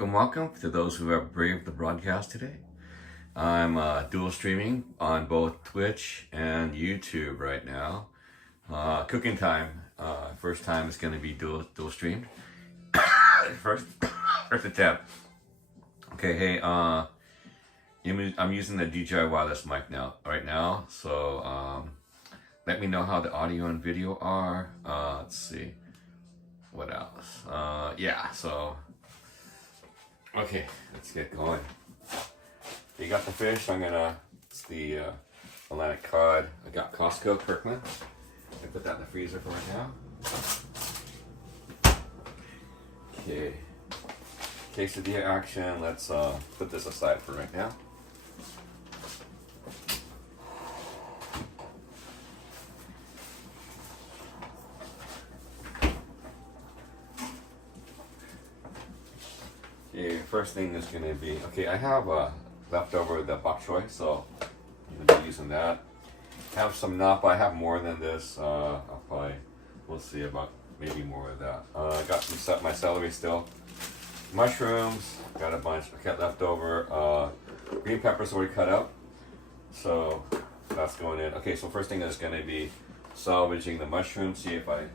welcome to those who have braved the broadcast today. I'm dual streaming on both Twitch and YouTube right now. Cooking time. First time is going to be dual streamed. first attempt. Okay, hey, I'm using the DJI wireless mic right now. So let me know how the audio and video are. Let's see. What else? Yeah, so okay, let's get going. You got the fish. It's the Atlantic cod. I got Costco Kirkland. I put that in the freezer for right now. Okay, quesadilla action. Let's put this aside for right now. Okay, first thing is going to be, okay, I have leftover the bok choy, so I'm going to be using that. I have some napa. I have more than this. We'll see about maybe more of that. I got my celery still. Mushrooms, got a bunch. I got leftover. Green peppers already cut up, so that's going in. Okay, so first thing is going to be salvaging the mushrooms. See if I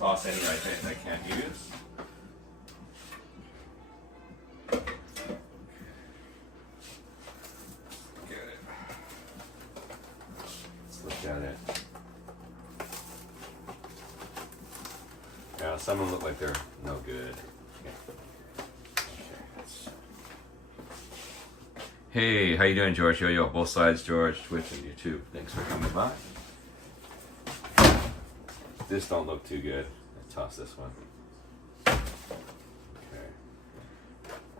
toss any I can't use. At it. Yeah, some of them look like they're no good. Hey, how you doing, George? Yo, both sides, George, Twitch and YouTube. Thanks for coming by. This don't look too good. Let's toss this one. Okay.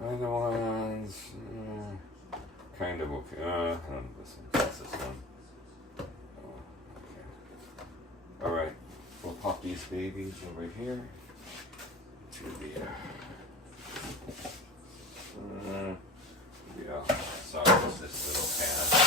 Other ones, kind of okay. I don't know this one. Toss this one. Alright, we'll pop these babies over here to the sorry, it's this little pan.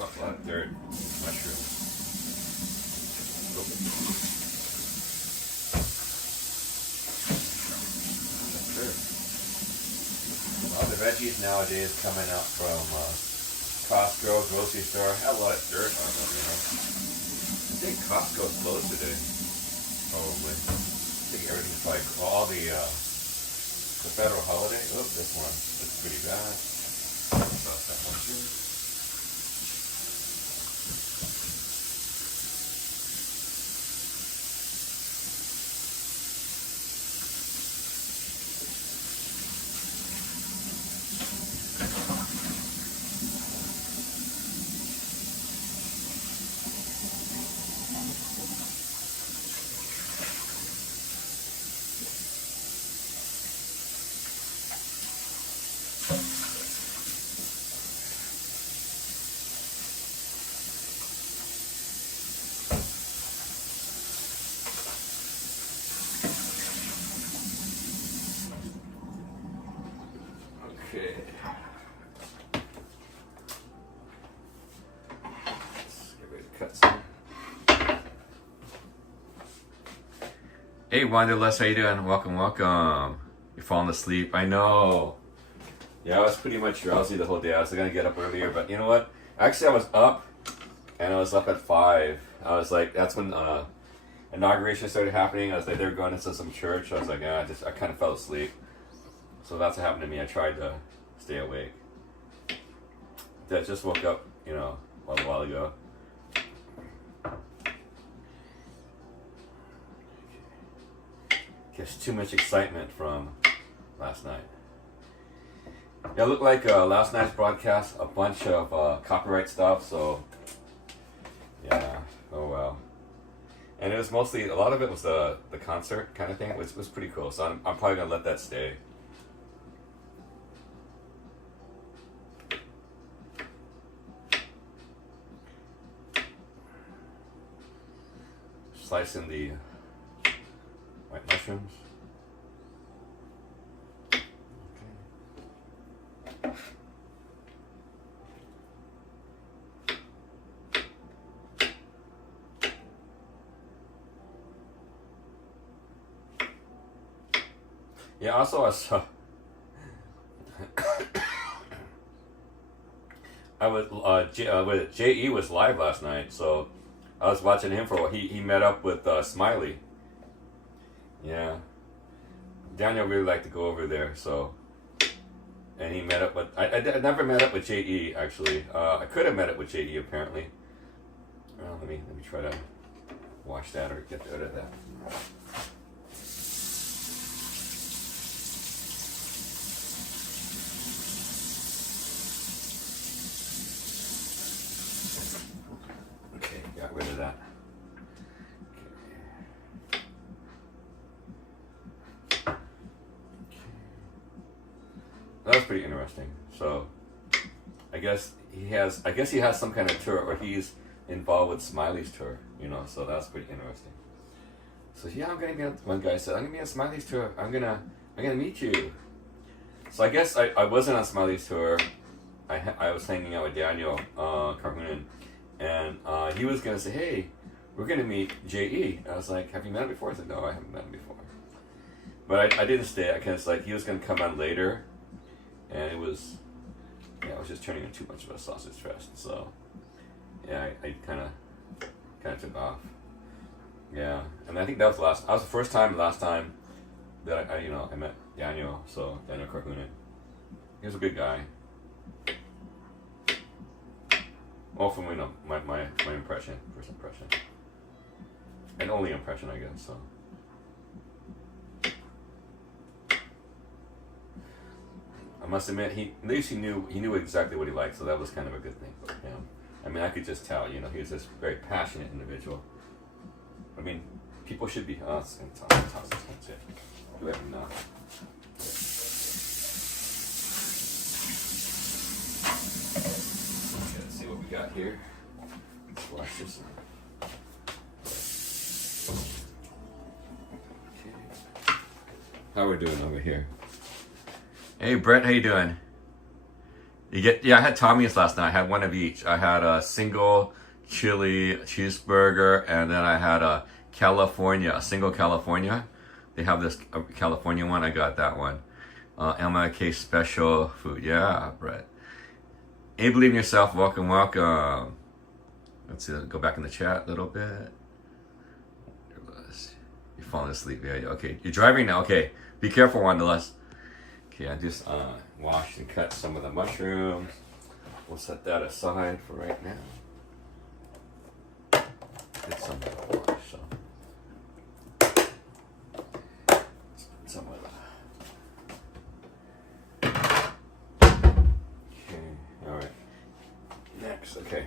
A lot of dirt, mushrooms. Well, the veggies nowadays coming up from Costco, grocery store, have a lot of dirt on them, you know. I think Costco's closed today, probably. I think everything's like all the federal holiday. Oh, this one looks pretty bad. That one too. Okay. Let's get ready to cut some. Hey, Wanderlust, how you doing? Welcome. You're falling asleep. I know. Yeah, I was pretty much drowsy the whole day. I was gonna get up earlier, but you know what? Actually, I was up, and I was up at 5. I was like, that's when inauguration started happening. I was like, they were going into some church. I was like, I kind of fell asleep. So that's what happened to me. I tried to stay awake. I just woke up, a while ago. Guess too much excitement from last night. Yeah, it looked like last night's broadcast, a bunch of copyright stuff, so yeah, oh well. And it was mostly, a lot of it was the concert kind of thing, which was pretty cool, so I'm probably going to let that stay. slice in the white mushrooms. Okay. Yeah, also I saw I was JE was live last night, so I was watching him for a while. He met up with Smiley. Yeah, Daniel really liked to go over there, so and he met up with I never met up with JE actually. I could have met up with JE apparently. Let me try to wash that or get rid of that. Got rid of that. Okay. That was pretty interesting. So, I guess he has some kind of tour, or he's involved with Smiley's tour. You know, so that's pretty interesting. So yeah, I'm gonna be on. One guy said, "I'm gonna be on Smiley's tour. I'm gonna meet you." So I guess I wasn't on Smiley's tour. I was hanging out with Daniel Carhoonan. And he was going to say, hey, we're going to meet J.E. I was like, have you met him before? I said, no, I haven't met him before. But I didn't stay. I kind of like, he was going to come on later. And it was just turning into too much of a sausage fest. So, yeah, I kind of took off. Yeah. And I think that was last time that I met Daniel. So, Daniel Carhoonan. He was a good guy. Well, from my impression, first impression, and only impression, I guess. So, I must admit, at least he knew exactly what he liked, so that was kind of a good thing for him. I mean, I could just tell, he was this very passionate individual. I mean, people should be. Oh, it's gonna toss this one too. Do it now. Got here. Let's wash this one. Okay. How we doing over here? Hey Brett, how you doing? I had Tommy's last night. I had one of each. I had a single chili cheeseburger, and then I had a single California. They have this California one. I got that one. MIK special food. Yeah, Brett. Hey, believe in yourself. Welcome. Let's go back in the chat a little bit. You're falling asleep. Yeah. Okay. You're driving now. Okay. Be careful, nonetheless. Okay. I just washed and cut some of the mushrooms. We'll set that aside for right now. Get some of the wash. So. Some of that. Okay.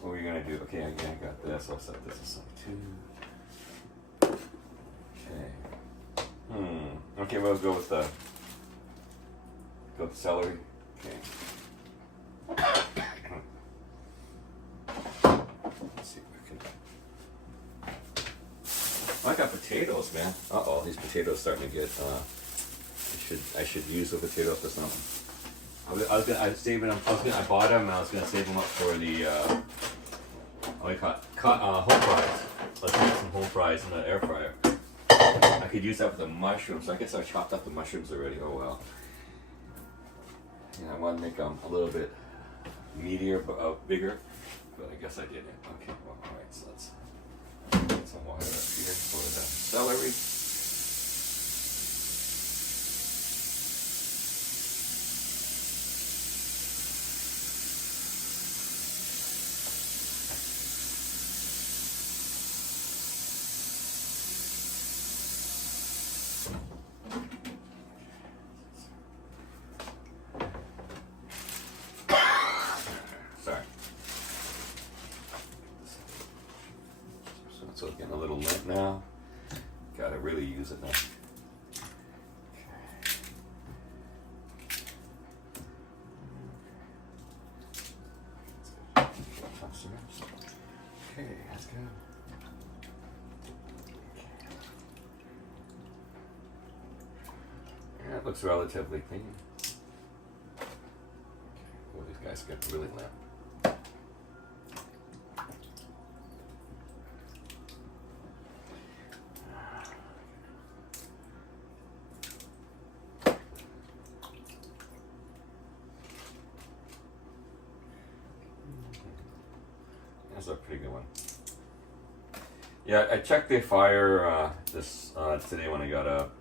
What are we gonna do? Okay, I got this. I'll set this aside too. Okay. Okay, we'll go with the celery. Okay. Let's see if we can. Oh, I got potatoes, man. Uh-oh, these potatoes starting to get. I should use the potatoes for something. I bought them and I was gonna save them up for the home fries. Let's make some home fries in the air fryer. I could use that for the mushrooms. I guess I chopped up the mushrooms already. Oh well. Yeah, I want to make them a little bit meatier, bigger, but I guess I didn't. Okay, well, all right. So let's get some water up here for the celery. So it's getting a little limp now. Gotta really use it now. Okay, that's good. looks relatively clean. Oh, these guys get really limp. That's a pretty good one. Yeah, I checked the fire today when I got up.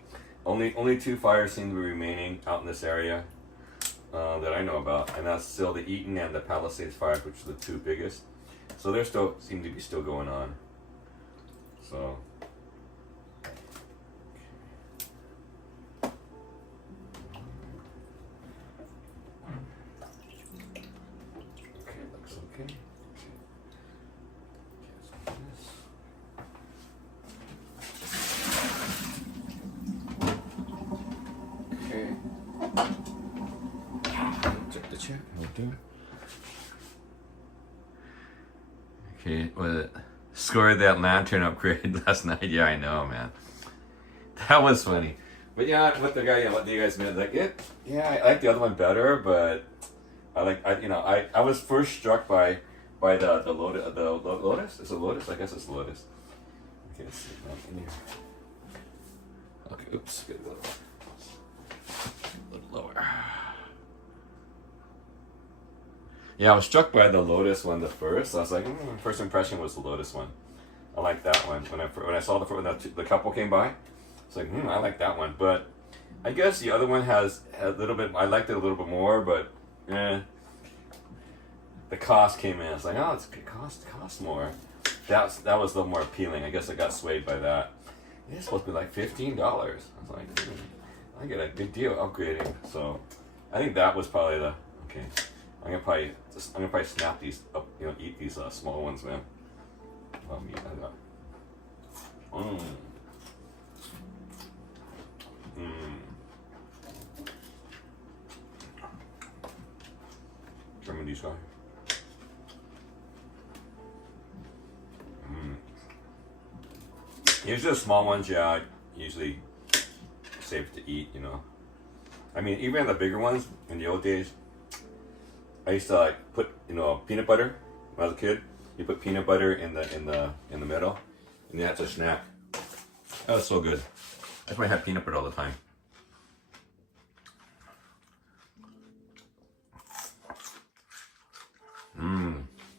Only 2 fires seem to be remaining out in this area that I know about, and that's still the Eaton and the Palisades fires, which are the 2 biggest. So they're still seem to be still going on. So. Okay, looks okay. Check the chat. Okay, well, scored that lantern upgrade last night. Yeah, I know, man. That was funny. But yeah, what the guy, what you guys meant, like it. Yeah, I like the other one better, but I was first struck by the lotus. Is it lotus? I guess it's lotus. Okay, let's see. In here. Okay, oops, get a little lower. Yeah, I was struck by the lotus one the first. I was like, first impression was the lotus one. I like that one. When I saw the couple came by, it's like, I like that one. But I guess the other one has a little bit. I liked it a little bit more, but the cost came in. It's like, oh, it costs more. That was a little more appealing. I guess I got swayed by that. It's supposed to be like $15. I was like, I get a good deal upgrading. So I think that was probably the okay. I'm gonna probably snap these up, eat these small ones, man. German these guys. Usually the small ones, yeah, usually safe to eat, I mean, even the bigger ones in the old days, I used to like put peanut butter when I was a kid. You put peanut butter in the middle, and that's a snack. That was so good. That's why I had peanut butter all the time.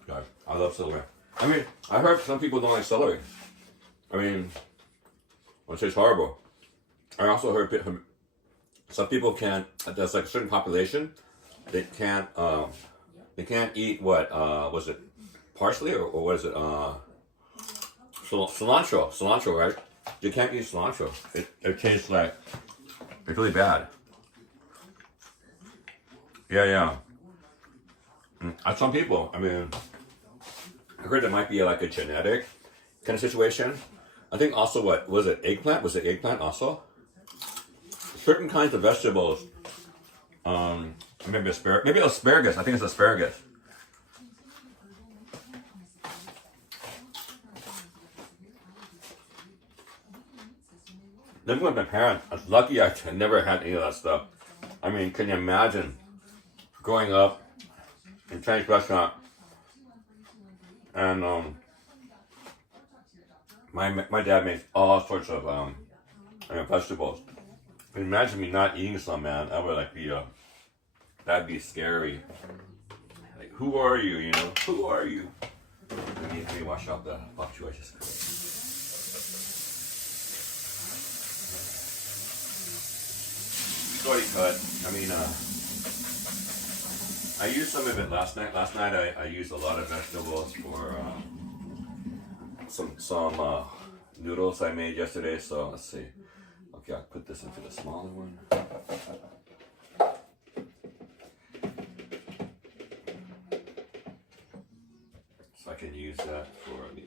God, I love celery. I mean, I heard some people don't like celery. I mean, it tastes horrible. I also heard some people can't. There's like a certain population. They can't eat what was it, parsley or what is it, cilantro, right? You can't eat cilantro. It tastes like, it's really bad. Yeah. Some people, I mean, I heard there might be like a genetic kind of situation. I think also what, was it eggplant? Was it eggplant also? Certain kinds of vegetables, maybe asparagus. I think it's asparagus. Living with my parents, I was lucky I never had any of that stuff. I mean, can you imagine growing up in a Chinese restaurant and my dad makes all sorts of vegetables. Can you imagine me not eating some, man? That would that'd be scary. Like, who are you? Who are you? Let me wash out the bok choy. It's already cut. I mean, I used some of it last night. Last night I used a lot of vegetables for some noodles I made yesterday. So let's see. Okay, I'll put this into the smaller one. So I can use that for the...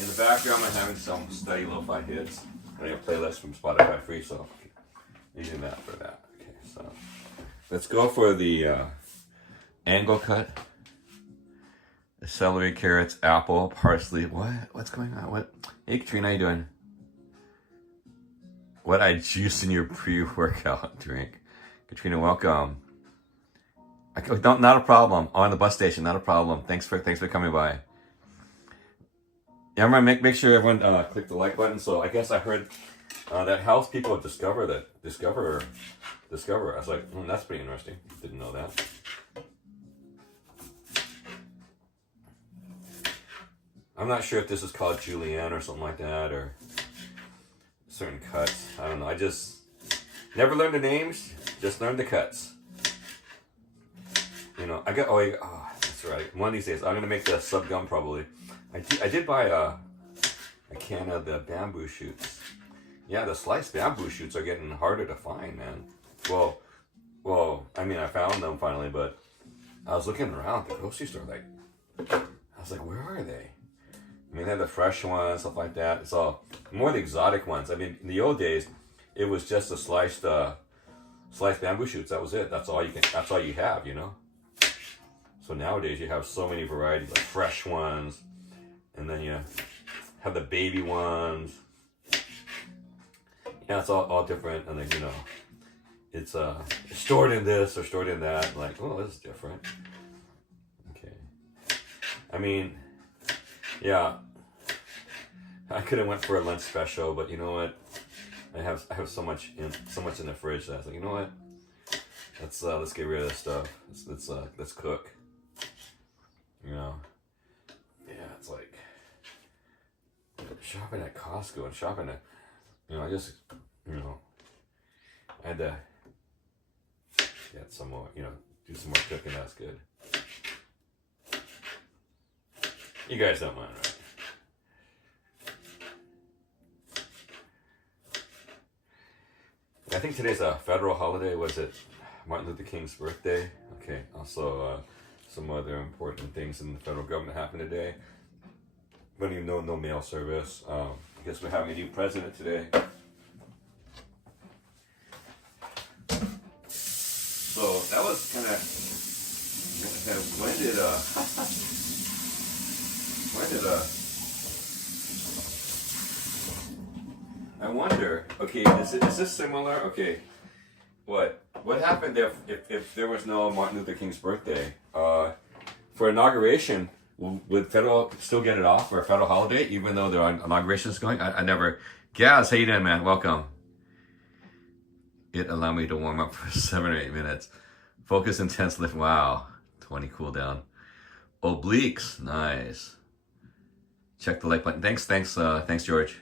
In the background, I'm having some steady lo-fi hits. I have a playlist from Spotify free, so I'm using that for that. Okay, so let's go for the angle cut. Celery, carrots, apple, parsley. What's going on? What? Hey, Katrina, how you doing? what I juice in your pre-workout drink. Katrina, welcome. Not a problem. On the bus station, not a problem. Thanks for coming by. Yeah, I'm gonna make sure everyone click the like button. So I guess I heard that helps people discover. I was like, that's pretty interesting. Didn't know that. I'm not sure if this is called julienne or something like that, or certain cuts. I don't know. I just never learned the names. Just learned the cuts. You know, that's right. One of these days, I'm gonna make the sub gum probably. I did buy a can of the bamboo shoots. Yeah, the sliced bamboo shoots are getting harder to find, man. Well, I mean, I found them finally, but I was looking around at the grocery store, I was like, where are they? I mean, they're the fresh ones, stuff like that. It's all more the exotic ones. I mean, in the old days, it was just the sliced bamboo shoots. That was it. That's all you have, you know. So nowadays, you have so many varieties, like fresh ones, and then you have the baby ones. Yeah, it's all different, and then, you know, it's stored in this or stored in that. Like, oh, this is different. Okay. I mean, yeah, I could have went for a lunch special, but you know what? I have so much in the fridge that I was like, you know what? Let's get rid of this stuff. Let's cook. You know, yeah, it's like shopping at Costco and shopping at, you know, I had to get some more, you know, do some more cooking. That's good. You guys don't mind, right? I think today's a federal holiday. Was it Martin Luther King's birthday? Okay. Also, some other important things in the federal government happened today. But even though no mail service, I guess we're having a new president today. So that was kind of I wonder. Okay, is this similar? Okay, what happened if there was no Martin Luther King's birthday? For inauguration, would federal still get it off for a federal holiday, even though their inauguration is going? I never. Gaz, how you doing, man? Welcome. It allowed me to warm up for 7 or 8 minutes. Focus intense lift. Wow, 20 cool down. Obliques, nice. Check the like button. Thanks, George.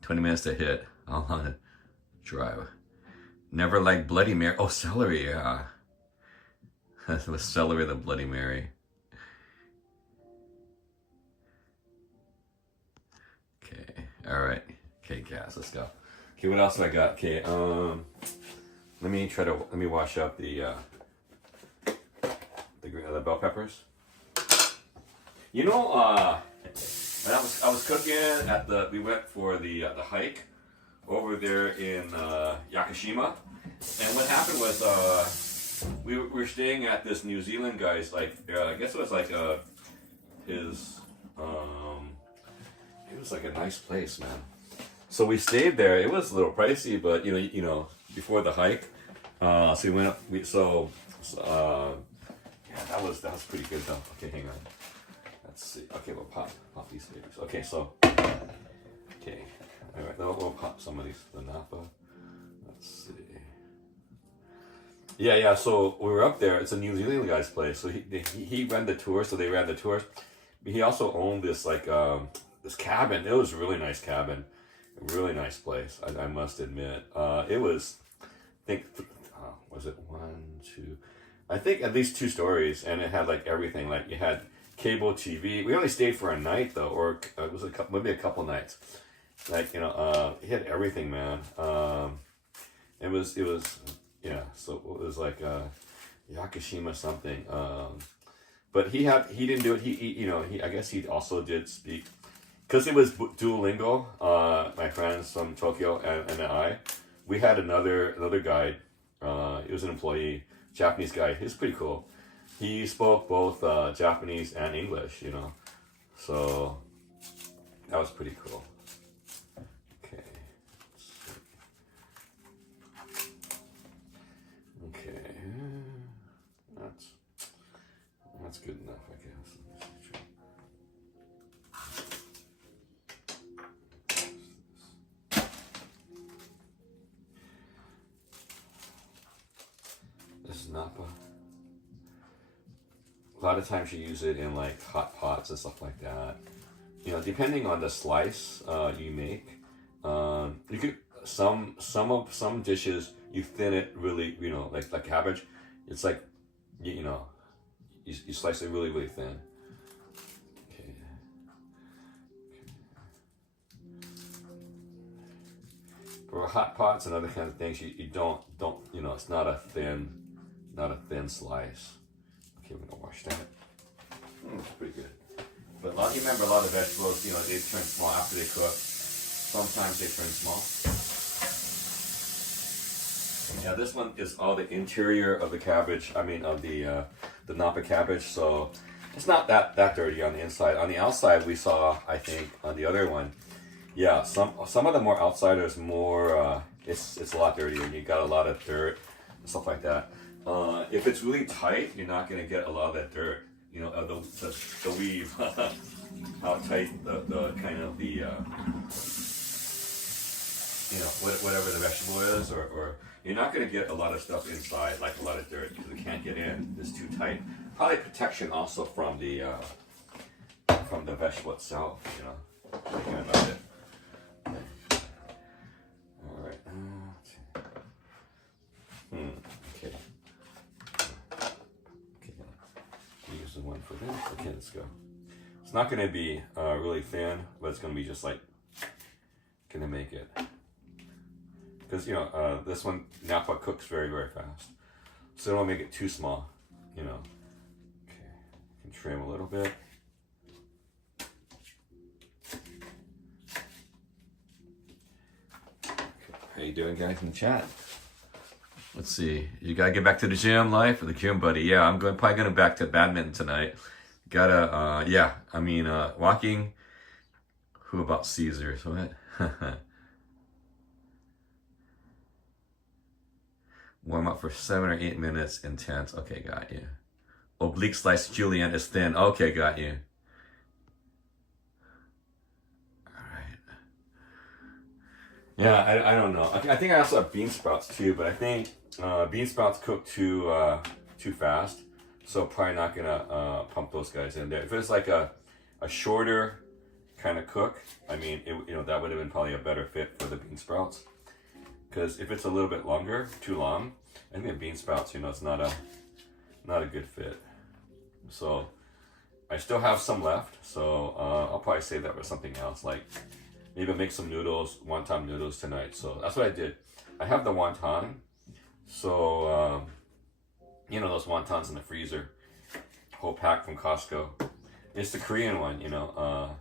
20 minutes to hit. I'll on it. Drive. Never like Bloody Mary. Oh, celery, yeah. The celery, the Bloody Mary. Okay, all right. Okay, Cass, let's go. Okay, what else have I got? Okay, let me wash up the bell peppers. You know, when I was cooking we went for the hike over there in Yakushima, and what happened was we were staying at this New Zealand guy's, like, I guess it was like his it was like a nice place, man. So we stayed there. It was a little pricey, but you know before the hike, so we went up. Yeah, that was pretty good though. Okay, hang on. Let's see. Okay, we'll pop these babies. Okay, so okay, all right. We'll pop some of these. The Napa. Let's see. Yeah. So we were up there. It's a New Zealand guy's place. So he ran the tour. So they ran the tour. He also owned this this cabin. It was a really nice cabin, a really nice place. I must admit. It was, was it 1, 2? I think at least 2 stories, and it had like everything. Like you had cable TV. We only stayed for a night though, or it was maybe a couple nights. Like, it had everything, man. It was yeah. So it was like Yakushima something. But he didn't do it. I guess he also did speak, because it was Duolingo. My friends from Tokyo and we had another guide. He was an employee, Japanese guy. He was pretty cool. He spoke both Japanese and English, so that was pretty cool. Okay, lot of times you use it in like hot pots and stuff like that. You know, depending on the slice you make, you could some dishes you thin it really. You know, like cabbage, it's like you know you slice it really really thin. Okay. For hot pots and other kinds of things, you don't you know, it's not a thin slice. Okay, we're gonna wash that. It's pretty good. But you remember a lot of vegetables, you know, they turn small after they cook. Sometimes they turn small. Yeah, this one is all the interior of the cabbage. I mean, of the Napa cabbage. So it's not that dirty on the inside. On the outside, we saw, I think, on the other one. Yeah, some of the more outsiders, more it's a lot dirtier, and you got a lot of dirt and stuff like that. If it's really tight, you're not gonna get a lot of that dirt. You know, the weave, how tight the kind of the you know, whatever the vegetable is, or you're not gonna get a lot of stuff inside, like a lot of dirt, because it can't get in. It's too tight. Probably protection also from the vegetable itself. You know, thinking about it. All right. Okay. Use the one for this. Okay, let's go. It's not going to be really thin, but it's going to be just like going to make it. Because, you know, this one, Napa cooks very, very fast. So don't make it too small, you know. Okay, you can trim a little bit. Okay. How you doing, guys, in the chat? Let's see. You gotta get back to the gym life or the gym, buddy. Yeah, I'm probably going back to badminton tonight. Gotta, yeah. I mean, walking. Who about Caesars? What? Warm up for 7 or 8 minutes. Intense. Okay, got you. Oblique slice julienne is thin. Okay, got you. All right. Yeah, I don't know. I think I also have bean sprouts too, but I think bean sprouts cook too fast, so probably not gonna pump those guys in there. If it's like a shorter kind of cook, I mean, you know, that would have been probably a better fit for the bean sprouts. Because if it's a little bit longer, too long, I think the bean sprouts, you know, it's not a good fit. So I still have some left, so I'll probably save that for something else, like maybe make some noodles, wonton noodles tonight. So that's what I did. I have the wonton, so you know, those wontons in the freezer, whole pack from Costco. It's the Korean one, you know.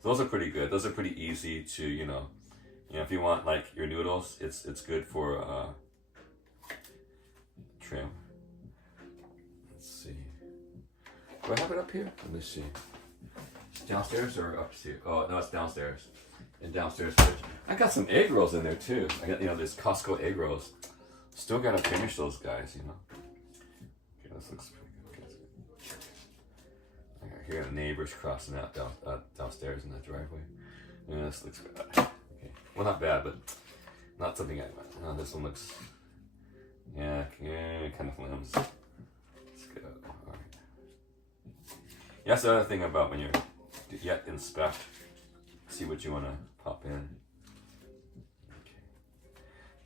Those are pretty good. Those are pretty easy to, you know, if you want like your noodles, it's good for trim. Let's see. Do I have it up here? Let me see. It's downstairs or upstairs? Oh no, it's downstairs. In downstairs fridge. I got some egg rolls in there too. I got, you know, this Costco egg rolls. Still gotta finish those guys, you know. Okay, this looks pretty good. Okay, I hear the neighbors crossing out downstairs in the driveway. Yeah, this looks good. Okay. Well, not bad, but not something I want. Oh, this one looks, yeah, kind of limbs. It's good. All right. Yeah, that's the other thing about when you're yet inspect, see what you want to pop in. Okay.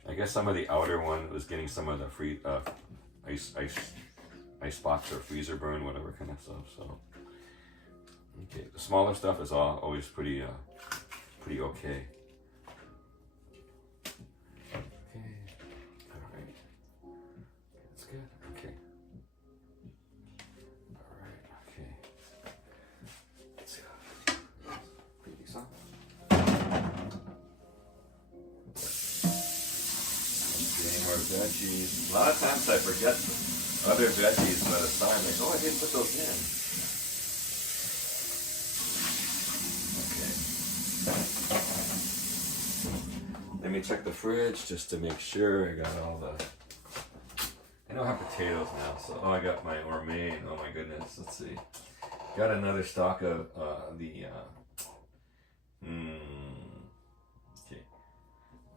I guess some of the outer one was getting some of the free ice box or freezer burn, whatever kind of stuff. So, okay, the smaller stuff is always pretty okay. Okay, all right, that's good. Okay, all right, okay. Let's go. Pretty decent. Getting more veggies. A lot of times I forget other veggies by the time. Like, oh, I didn't put those in. Let me check the fridge just to make sure I got all the. I don't have potatoes now, so I got my romaine. Oh my goodness, let's see. Got another stock of the. Okay,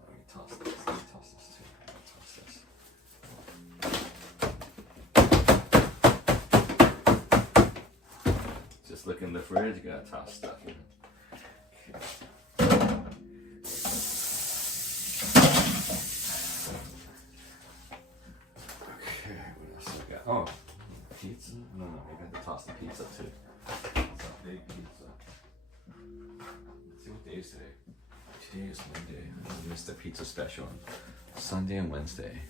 let me toss this. Let me toss this too. Toss this. Let's look in the fridge. You gotta toss stuff in. Okay, what else we got? Oh, pizza? No, I got to toss the pizza too. It's a big pizza. Let's see what day is today. Today is Monday. I missed the pizza special on Sunday and Wednesday.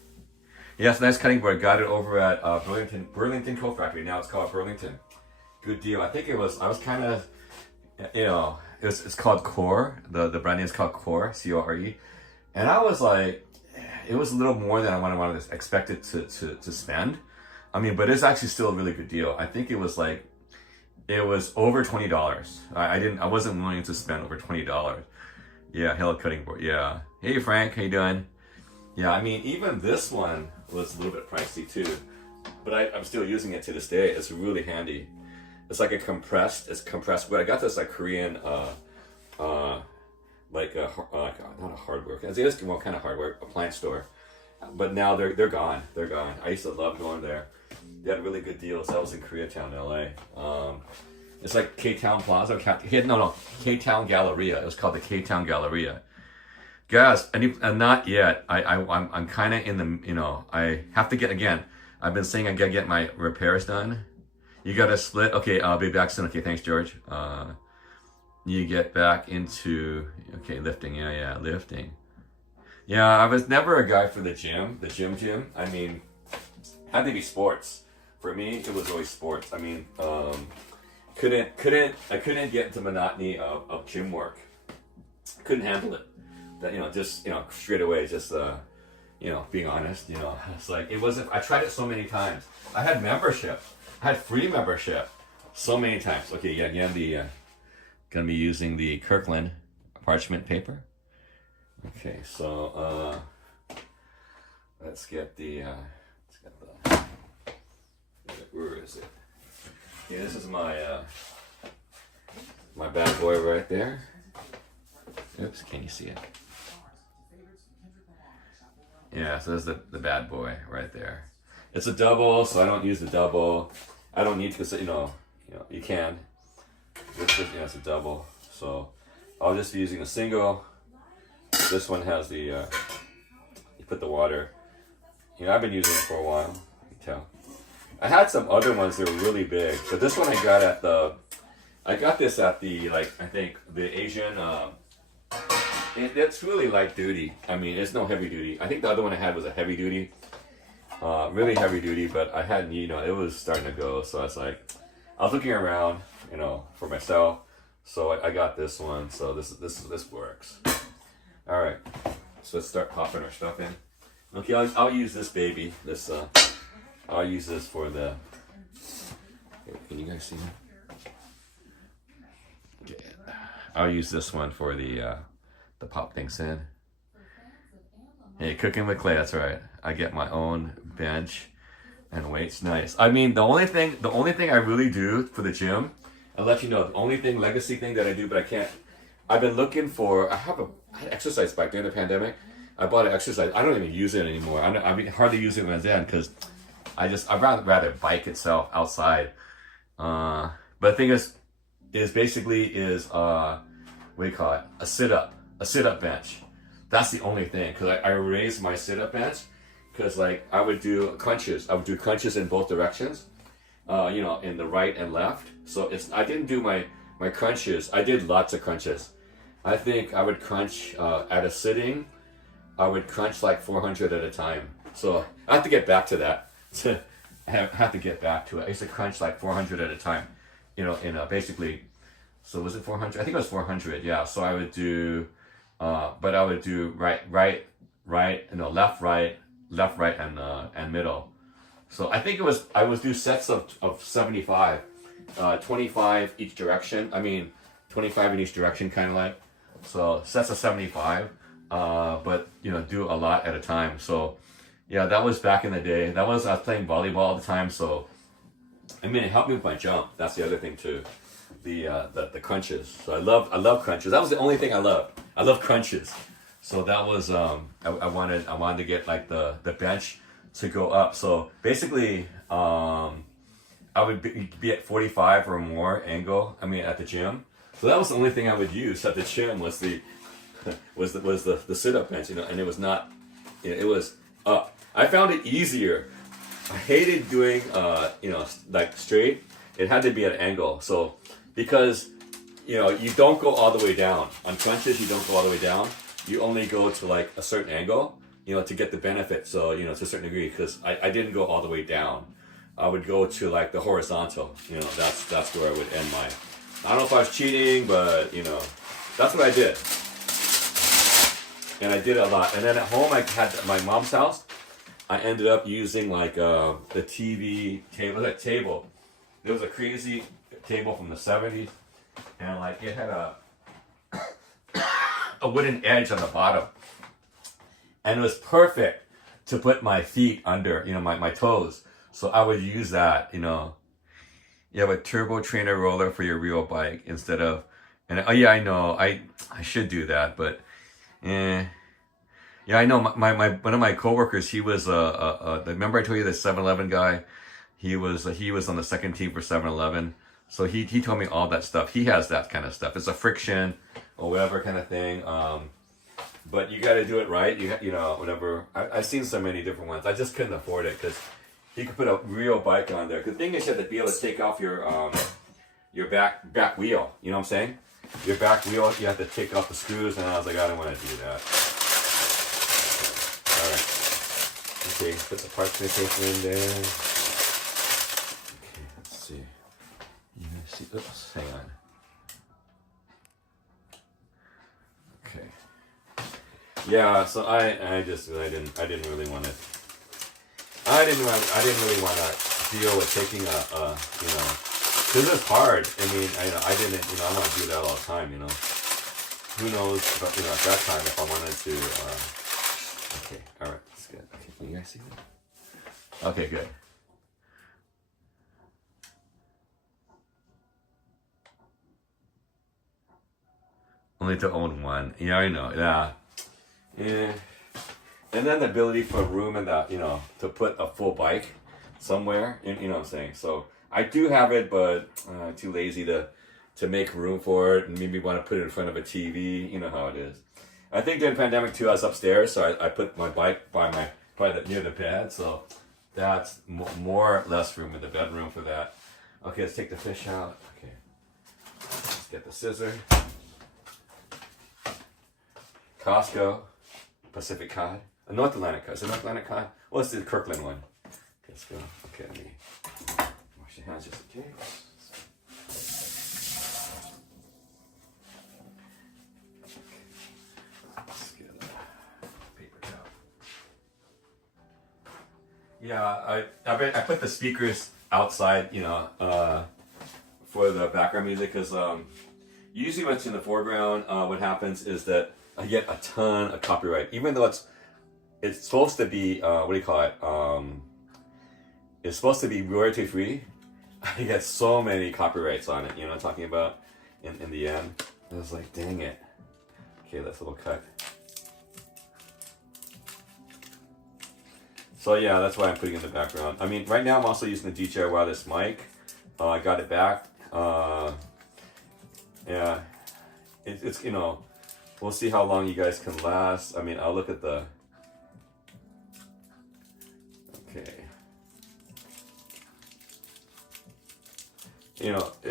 Yeah, it's a nice cutting board. Got it over at Burlington Coat Factory. Now it's called Burlington. Good deal. I think I was kind of, it's called Core. The brand name is called Core, C-O-R-E. And I was like, it was a little more than I wanted to expect it to spend. I mean, but it's actually still a really good deal. I think it was over $20. I wasn't willing to spend over $20. Yeah, Hello Cutting Board. Yeah. Hey Frank, how you doing? Yeah, I mean, even this one was a little bit pricey too, but I'm still using it to this day. It's really handy. It's like it's compressed, but I got this like Korean, not a hardware, it's kind of hardware, appliance store. But now they're gone. They're gone. I used to love going there. They had really good deals. That was in Koreatown, LA. It's like K-Town Plaza. K-Town Galleria. It was called the K-Town Galleria. Guys, and not yet. I'm kind of in the, I have to get, again, I've been saying I gotta get my repairs done. You gotta split. Okay, I'll be back soon. Okay, thanks, George. You get back into, okay, lifting. Yeah, lifting. Yeah, I was never a guy for the gym. I mean, had to be sports. For me, it was always sports. I mean, I couldn't get into monotony of gym work. Couldn't handle it. That, just, straight away, just, being honest, it's like, it wasn't, I tried it so many times. I had membership. I had free membership so many times. Okay, yeah, again, gonna be using the Kirkland parchment paper. Okay, so, let's get the, where is it? Yeah, this is my bad boy right there. Oops, can you see it? Yeah, so there's the bad boy right there. It's a double, so I don't use the double. I don't need to, you can. It's a double, so I'll just be using a single. This one has the, you put the water. I've been using it for a while, you can tell. I had some other ones that were really big, but this one I got this at the, I think, the Asian, it's really light duty. I mean, it's no heavy duty. I think the other one I had was a heavy duty, really heavy duty, but I hadn't, it was starting to go. So I was like, I was looking around, for myself. So I got this one. So this works. All right. So let's start popping our stuff in. Okay, I'll use this baby. I'll use this for the. Can you guys see that? Okay. I'll use this one for the pop things in. Hey, cooking with clay, that's right. I get my own bench and weights. Nice. I mean, the only thing I really do for the gym, I'll let you know, the only legacy thing that I do, but I can't, I've been looking for, I had an exercise bike during the pandemic. I bought an exercise, I don't even use it anymore. I mean, hardly use it when I was in, because I'd rather bike itself outside. But the thing is basically what do you call it? A sit-up bench. That's the only thing, because I raised my sit-up bench, because I would do crunches. I would do crunches in both directions, in the right and left. So I didn't do my crunches. I did lots of crunches. I think I would crunch at a sitting. I would crunch 400 at a time. So I have to get back to that. I have to get back to it. I used to crunch 400 at a time. Basically. So was it 400? I think it was 400. Yeah. So I would do, but I would do left, right, and middle. So I think I would do sets of 75, 25 each direction. I mean, 25 in each direction, kind of like. So sets of 75, but do a lot at a time. So yeah, that was back in the day. I was playing volleyball all the time. So I mean, it helped me with my jump. That's the other thing too. The crunches. So I love crunches. That was the only thing I loved. I love crunches. So that was I wanted to get the bench to go up. So basically I I would be at 45 or more angle. I mean, at the gym. So that was the only thing I would use at the gym was the sit-up bench, you know, and it was not, it was up. I found it easier. I hated doing, you know, like straight. It had to be at an angle. So because, you know, you don't go all the way down on crunches. You don't go all the way down. You only go to like a certain angle, you know, to get the benefit. So, you know, to a certain degree, because I didn't go all the way down. I would go to like the horizontal, you know, that's where I would end my, I don't know if I was cheating, but you know, that's what I did. And I did it a lot. And then at home, I had my mom's house. I ended up using like the TV table, that table. It was a crazy table from the 70s. And like it had a wooden edge on the bottom. And it was perfect to put my feet under, you know, my toes. So I would use that, you know. You have a turbo trainer roller for your real bike instead of, and oh yeah, I know, I should do that, but, yeah, I know my one of my coworkers, he was remember I told you the 7-Eleven guy, he was on the second team for 7-Eleven, so he told me all that stuff. He has that kind of stuff. It's a friction or whatever kind of thing. But you got to do it right. You know, whatever. I've seen so many different ones. I just couldn't afford it because you could put a real bike on there. The thing is, you have to be able to take off your back wheel. You know what I'm saying? Your back wheel, you have to take off the screws, and I was like, I don't want to do that. All right. Okay, put the parchment paper in there. Okay, let's see. You guys see? Oops, hang on. Okay. Yeah, so I didn't really want to. I didn't really want to deal with taking you know, because it's hard. I mean, I didn't, you know, I want to do that all the time, you know. Who knows, but, you know, at that time, if I wanted to, okay, all right, that's good. Okay, can you guys see that? Okay, good. Only to own one. Yeah, I know, yeah. Yeah. And then the ability for room in that, you know, to put a full bike somewhere, you know what I'm saying? So I do have it, but too lazy to make room for it and maybe want to put it in front of a TV. You know how it is. I think during the pandemic too, I was upstairs, so I put my bike near the bed. So that's more or less room in the bedroom for that. Okay, let's take the fish out. Okay, let's get the scissor. Costco, Pacific cod. A North Atlantic cod. Is it North Atlantic cod? Well, it's the Kirkland one. Let's go. Okay, let me wash your hands just in case. Let's get a paper towel. Yeah, I put the speakers outside, you know, for the background music because usually when it's in the foreground, what happens is that I get a ton of copyright, even though it's supposed to be what do you call it? It's supposed to be royalty free. I get so many copyrights on it. You know what I'm talking about? In the end, I was like, dang it. Okay, that's a little cut. So yeah, that's why I'm putting it in the background. I mean, right now I'm also using the DJI wireless mic. I got it back. Yeah, it's you know. We'll see how long you guys can last. I mean, I'll look at the. Okay. You know, I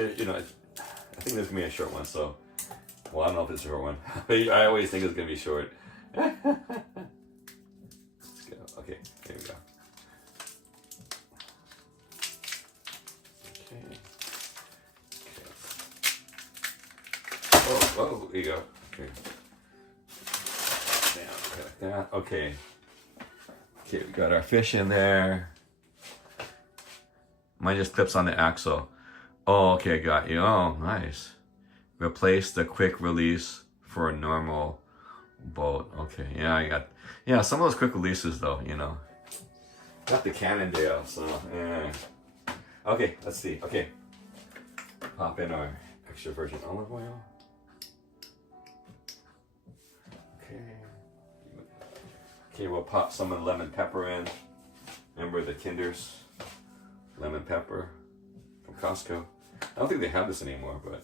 think there's gonna be a short one. So, well, I don't know if it's a short one. I always think it's gonna be short. Let's go. Okay, here we go. Okay. Oh, there you go. Okay. Like that. Okay. Okay, we got our fish in there. Mine just clips on the axle. Oh, okay, got you. Oh, nice. Replace the quick release for a normal boat. Okay, yeah, I got. Yeah, some of those quick releases though, you know. Got the Cannondale, so yeah. Okay, let's see. Okay. Pop in our extra virgin olive oil. Okay, we'll pop some of the lemon pepper in. Remember the Kinder's lemon pepper. Costco. I don't think they have this anymore, but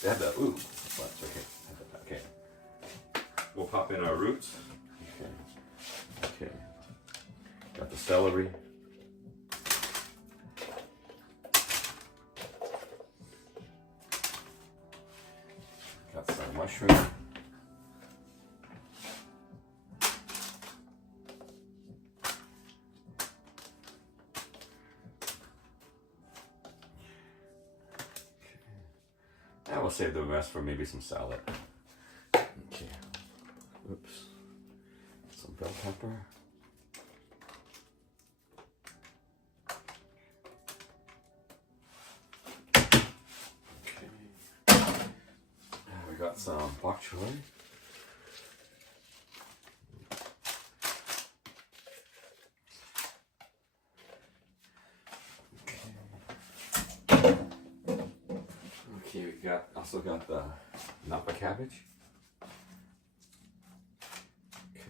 they have that. Ooh, but okay. Okay. We'll pop in our roots. Okay. Got the celery. Got some mushroom. And we'll save the rest for maybe some salad. Okay. Oops. Some bell pepper. We got some bok choy. Okay, we also got the napa cabbage. Okay.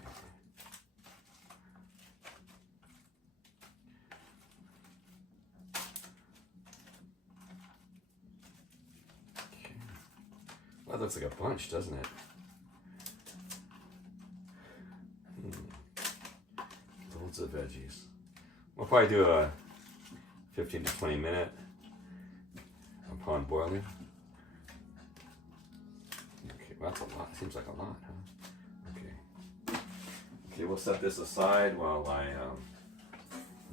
Well, that looks like a bunch, doesn't it? Loads of veggies. We'll probably do a 15 to 20 minute upon boiling. Okay, well, that's a lot. Seems like a lot, huh? Okay. Okay, we'll set this aside while I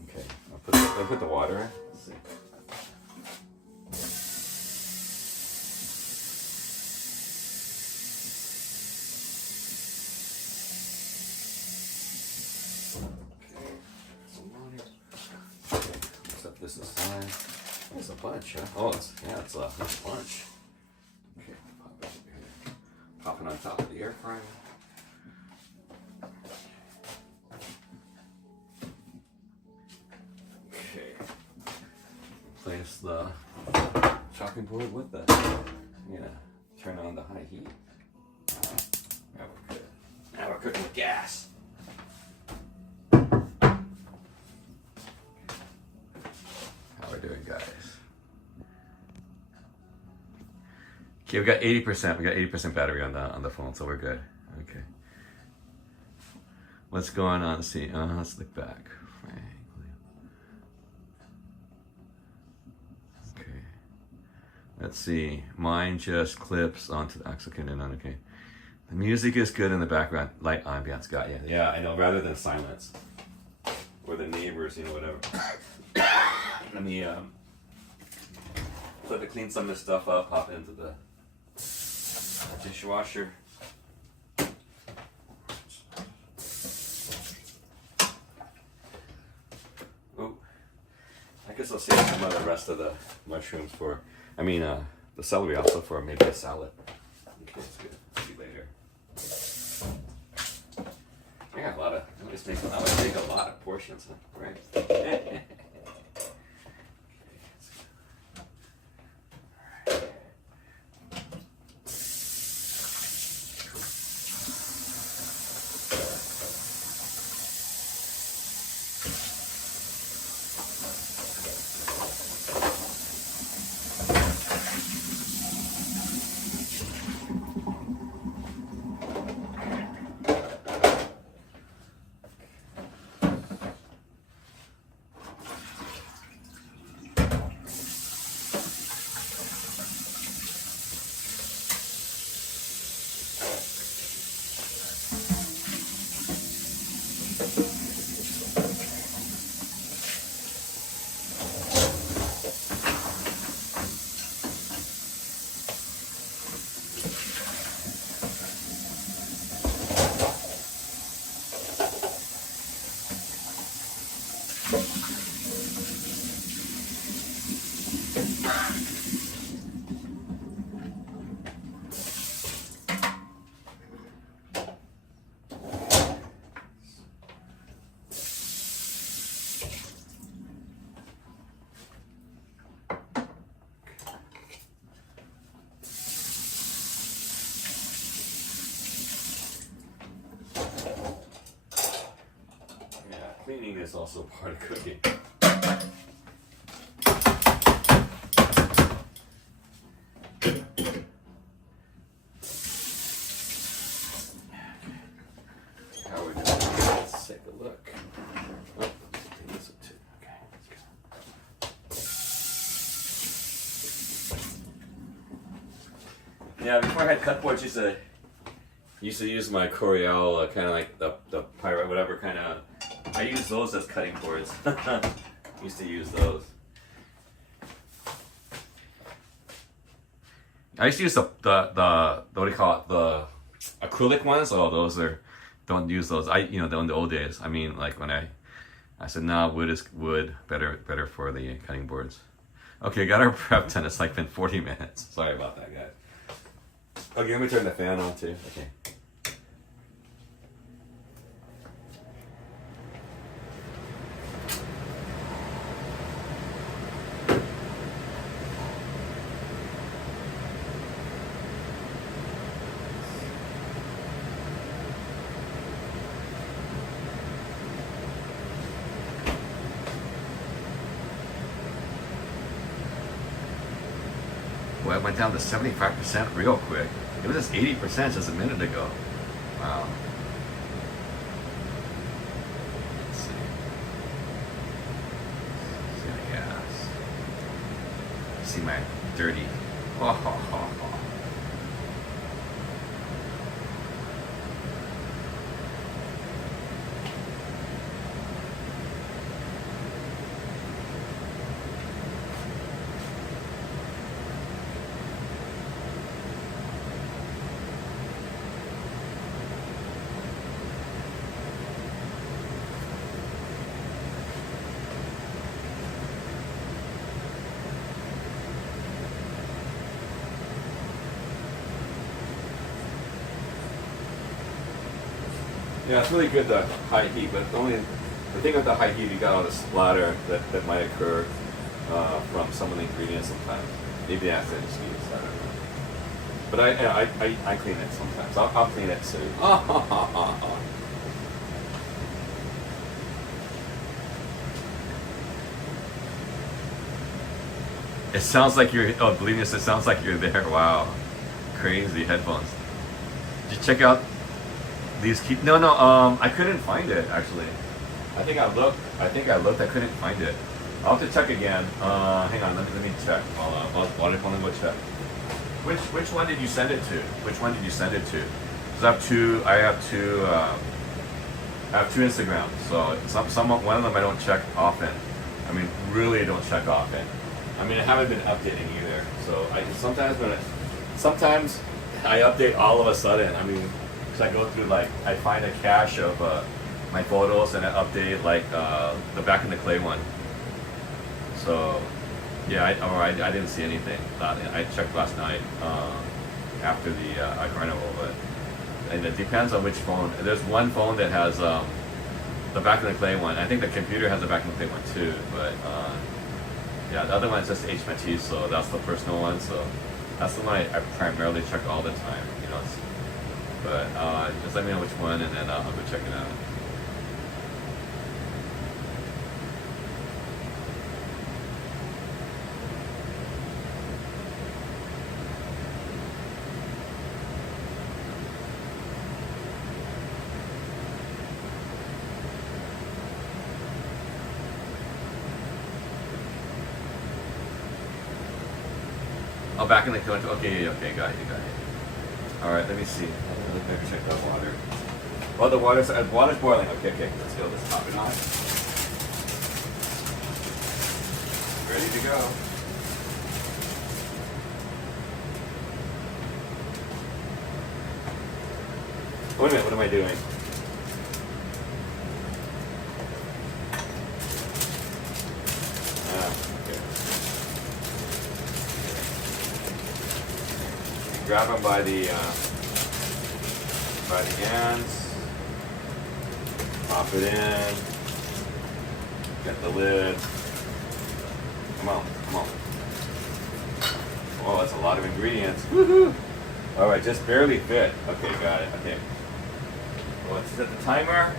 okay, I'll put the water in. Let's see. This aside. It's a bunch, huh? Oh, it's a bunch. Okay, pop it over here. Pop it on top of the air fryer. Okay. Place the chopping board with the. Turn on the high heat. Now we're good. Now we're cooking with gas. Doing, guys. Okay, we got 80%. We got 80% battery on the phone, so we're good. Okay. What's going on? Let's see. Let's look back. Okay. Let's see. Mine just clips onto the okay, no, okay. The music is good in the background. Light ambiance. Got you. Yeah, I know. Rather than silence. Or the neighbors, whatever. Let me to clean some of this stuff up, pop it into the dishwasher. Oh, I guess I'll save some of the rest of the mushrooms for, the celery also for maybe a salad. Okay, that's good. See you later. I got a lot of, I would make a lot of portions, huh? Right? Cleaning is also part of cooking. Yeah, before I had cut boards, used to use my Coriel, kind of like the Pyro, whatever kind of. I use those as cutting boards. Used to use those. I used to use the what do you call it, the acrylic ones. Oh, don't use those. In the old days. I mean, like when I said no, wood is better for the cutting boards. Okay, got our prep done. It's like been 40 minutes. Sorry about that, guys. Okay, let me turn the fan on too. Okay. Boy, it went down to 75% real quick. It was just 80% just a minute ago. Wow. Let's see. Yes. See my dirty. Oh, ho, ho, ho. Yeah, it's really good the high heat, but the thing with the high heat, you got all the splatter that might occur from some of the ingredients sometimes. Maybe that's an excuse, I don't know. But I clean it sometimes. I'll clean it soon. It sounds like you're. Oh, believe me, it sounds like you're there. Wow, crazy headphones. Did you check out these keep? No. I couldn't find it actually. I think I looked. I couldn't find it. I'll have to check again. Hang on. Let me check. I'll go check. Which one did you send it to? Which one did you send it to? Because I have two Instagrams. So one of them I don't check often. I mean, really don't check often. I mean, I haven't been updating either. So sometimes I update all of a sudden. I mean, because I go through I find a cache of my photos and I update the back in the clay one. So yeah, I didn't see anything. I checked last night after the carnival, and it depends on which phone. There's one phone that has the back in the clay one. I think the computer has the back in the clay one too, but. Yeah, the other one is just HMT, so that's the personal one. So that's the one I primarily check all the time, But just let me know which one, and then I'll go check it out. Oh, back in the country. Okay, got it. All right, let me see. Let me check the water. Well, the water's boiling. Okay, let's go. Let's top it on. Ready to go. Wait a minute. What am I doing? Grab them by the ends, pop it in, get the lid. Come on. Oh, that's a lot of ingredients. Woohoo! All right, just barely fit. Okay, got it. Okay. Well, let's set the timer.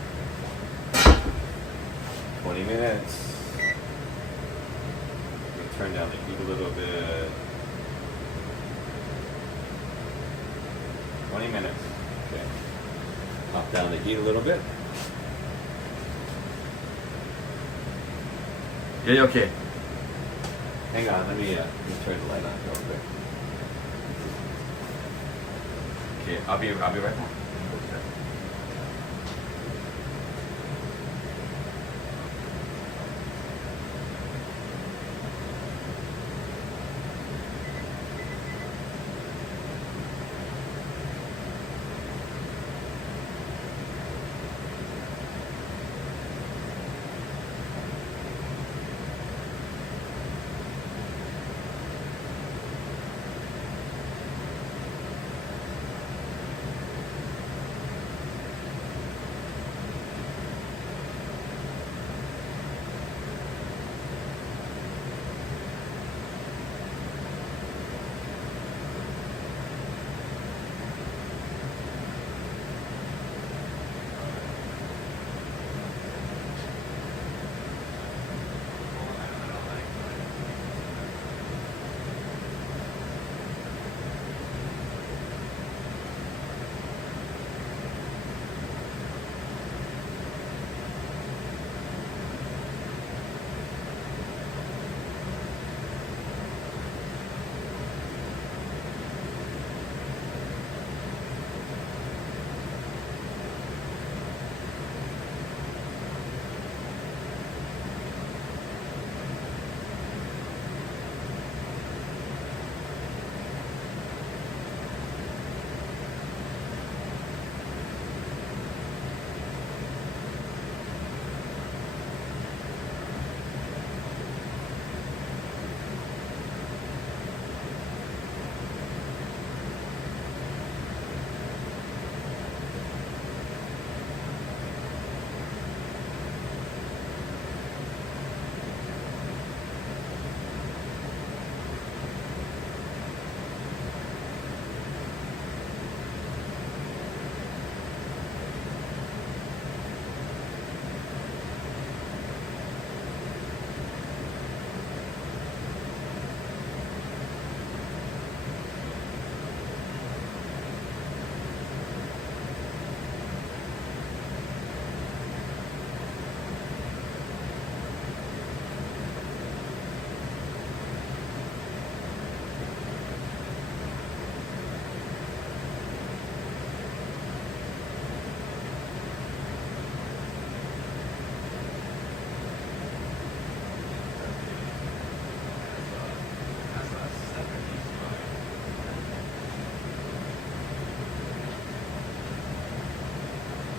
20 minutes. Turn down the heat a little bit. 20 minutes. Okay. Pop down the heat a little bit. Yeah, okay. Hang on, let me turn the light on real quick. Okay, I'll be right back.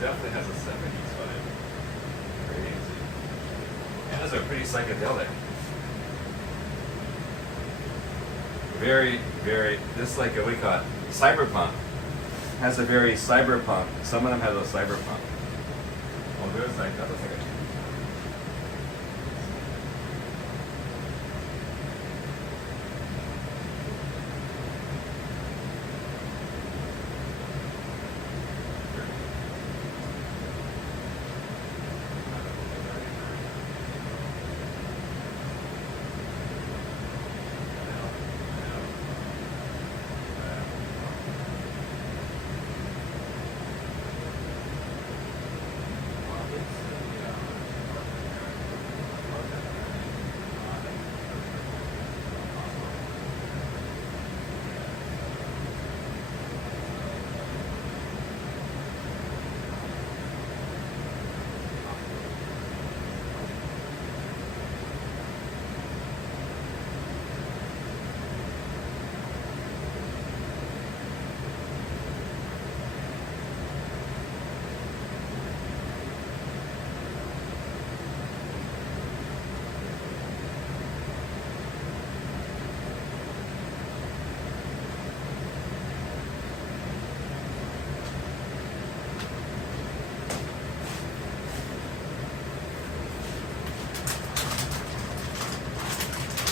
Definitely has a 70s vibe. Crazy. And those are pretty psychedelic. Very, very, this is like a, we call it cyberpunk. Has a very cyberpunk. Some of them have a cyberpunk. Well, there's like, that looks like a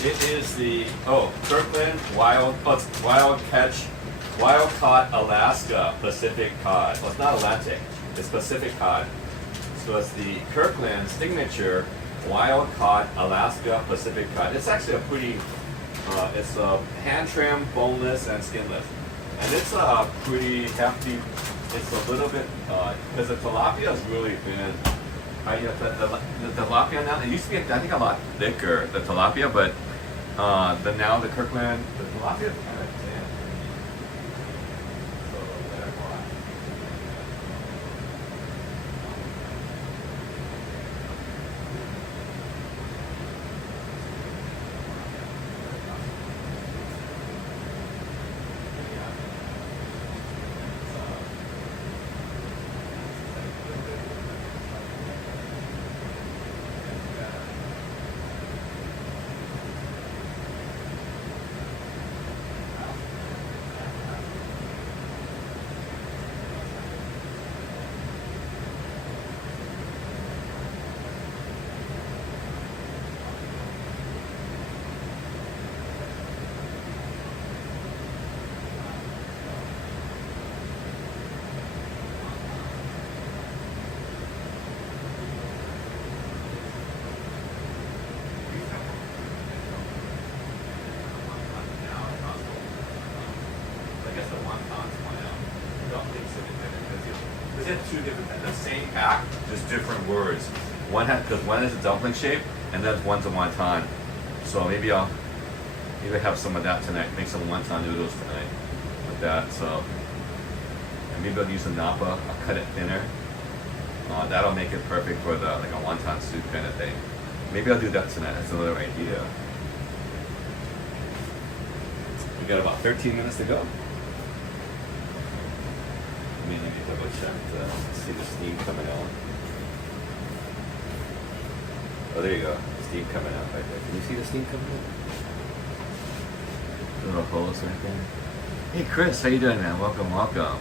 It is the Kirkland Wild Caught Alaska Pacific Cod. Well, it's not Atlantic, it's Pacific Cod. So it's the Kirkland Signature Wild Caught Alaska Pacific Cod. It's actually a pretty, it's a hand trimmed, boneless, and skinless, and it's a pretty hefty. It's a little bit because the tilapia is really thin. The tilapia now, it used to be I think a lot thicker, the tilapia, but now the Kirkland, the tilapia is kind of thin. So there. did two different, the same pack, just different words. Because one is a dumpling shape, and then one's a wonton. So maybe I'll have some of that tonight. Make some wonton noodles tonight with that. So and maybe I'll use the napa. I'll cut it thinner. That'll make it perfect for like a wonton soup kind of thing. Maybe I'll do that tonight. That's another idea. We got about 13 minutes to go. Let me double check to see the steam coming out. Oh, there you go. Steam coming out right there. Can you see the steam coming out? Little holes right there. Hey Chris, how you doing, man? Welcome, welcome.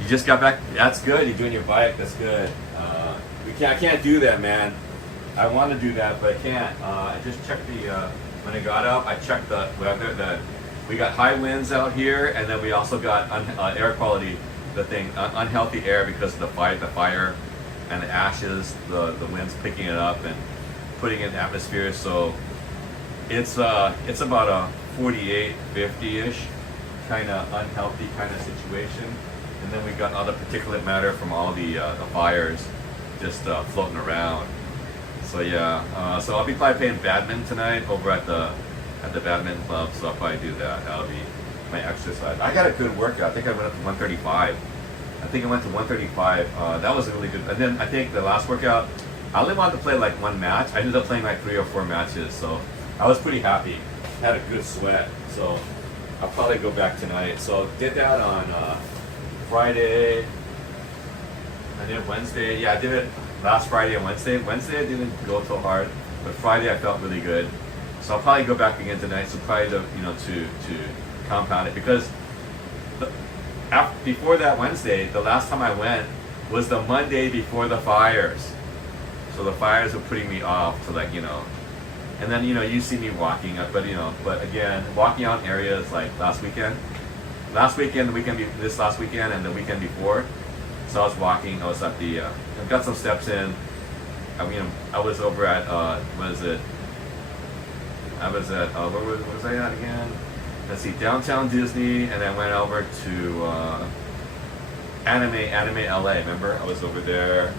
You just got back. That's good. You're doing your bike. That's good. I can't do that, man. I want to do that, but I can't. I just checked when I got up, I checked the weather. We got high winds out here, and then we also got air quality, unhealthy air because of the fire and the ashes, the winds picking it up and putting it in the atmosphere. So it's about a 48, 50-ish kind of unhealthy kind of situation. And then we got all the particulate matter from all the fires just floating around. So yeah, so I'll be probably playing badminton tonight over at the badminton club. So I'll probably do that. That'll be my exercise. I got a good workout. I think I went up to 135. I think I went to 135. That was really good. And then I think the last workout, I only wanted to play like one match. I ended up playing like 3 or 4 matches. So I was pretty happy. Had a good sweat. So I'll probably go back tonight. So did that on Friday. I did Wednesday. Yeah, I did it last Friday and Wednesday. Wednesday I didn't go so hard, but Friday I felt really good. So I'll probably go back again tonight. So probably to compound it, because before that Wednesday, the last time I went was the Monday before the fires. So the fires were putting me off to and then you see me walking up, but again, walking out in areas like this last weekend, and the weekend before. So I was walking. I was at I got some steps in. I was over at where was I at again? Let's see, downtown Disney, and I went over to Anime LA. Remember, I was over there.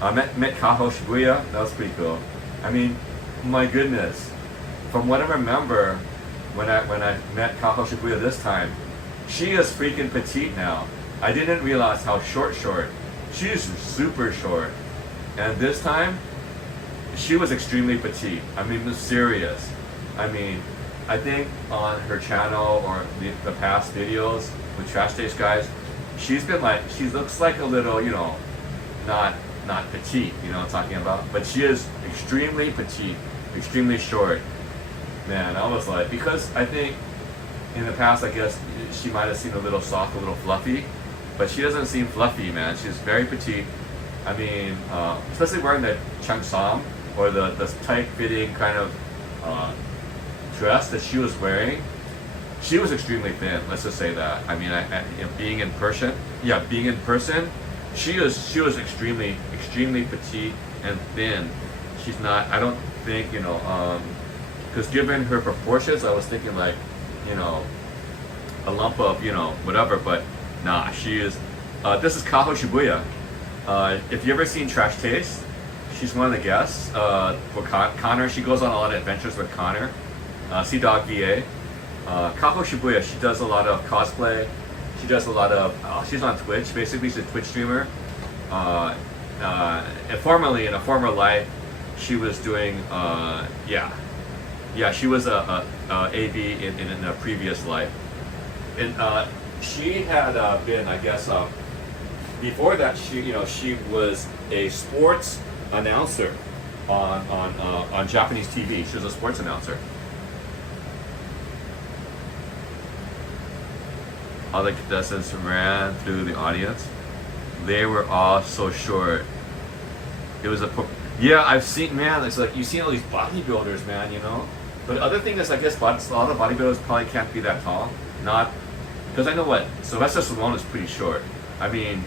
I met Kaho Shibuya. That was pretty cool. I mean, my goodness, from what I remember, when I met Kaho Shibuya this time, she is freaking petite now. I didn't realize how short. She's super short. And this time, she was extremely petite. I mean, was serious. I mean, I think on her channel or the past videos with Trash Taste guys, she's been she looks like a little, not petite, what I'm talking about. But she is extremely petite, extremely short. Man, I was like, because I think in the past, I guess she might have seemed a little soft, a little fluffy, but she doesn't seem fluffy, man. She's very petite. I mean, especially wearing the cheongsam or the tight-fitting kind of dress that she was wearing. She was extremely thin. Let's just say that. I mean, being in person, she was extremely petite and thin. She's not. I don't think because given her proportions, I was thinking like, a lump of whatever. But nah, she is. This is Kaho Shibuya. If you ever seen Trash Taste, she's one of the guests for Connor. She goes on a lot of adventures with Connor. Sea Dog VA. Kaho Shibuya, she does a lot of cosplay. She does a lot of, she's on Twitch, basically she's a Twitch streamer. And formerly, in a former life, she was doing, she was a AV in a previous life. And she had been, I guess, before that, she was a sports announcer on Japanese TV. She was a sports announcer. All the contestants ran through the audience. They were all so short. It was I've seen, man, it's like, you've seen all these bodybuilders, man, But the other thing is, I guess, a lot of bodybuilders probably can't be that tall. Because I know what, Sylvester Stallone is pretty short. I mean,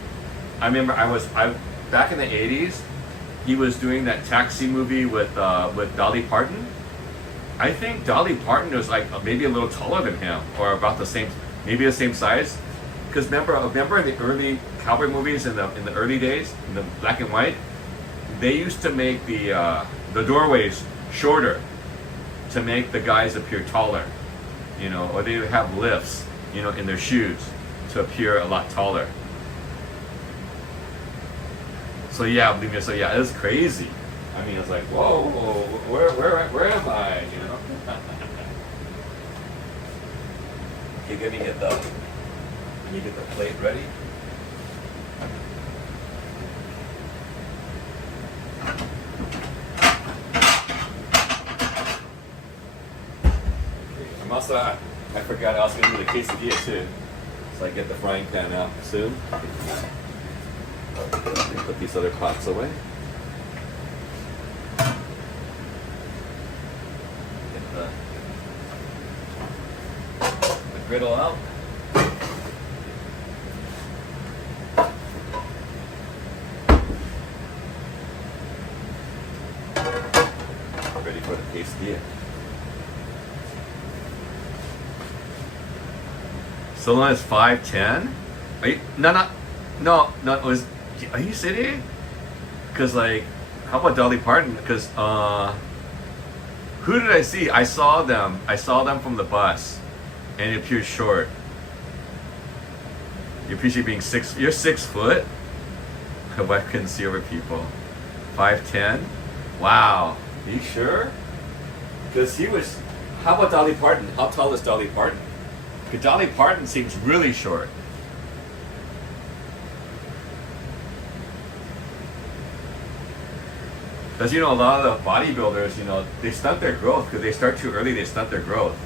I remember back in the 80s, he was doing that Taxi movie with Dolly Parton. I think Dolly Parton was like maybe a little taller than him, or about the same, maybe the same size. because remember in the early cowboy movies in the early days, in the black and white, they used to make the doorways shorter to make the guys appear taller, you know, or they would have lifts, you know, in their shoes to appear a lot taller. So yeah, believe me, so yeah, it was crazy. I mean, it's like, whoa, where am I, you know? Okay, let me get the plate ready. I'm also, I forgot I was going to do the quesadilla too. So I get the frying pan out soon. Let me put these other pots away. Get the griddle out. Ready for the quesadilla. So long as 5'10"? Are you, no, it was, are you serious? Because like, how about Dolly Parton? Because who did I see? I saw them from the bus, and it appeared short. You appreciate being you're 6 foot? I couldn't see over people. 5'10"? Wow. Are you sure? Because he was, how about Dolly Parton? How tall is Dolly Parton? Because Dolly Parton seems really short. Because, you know, a lot of the bodybuilders, you know, they stunt their growth because they start too early, they stunt their growth.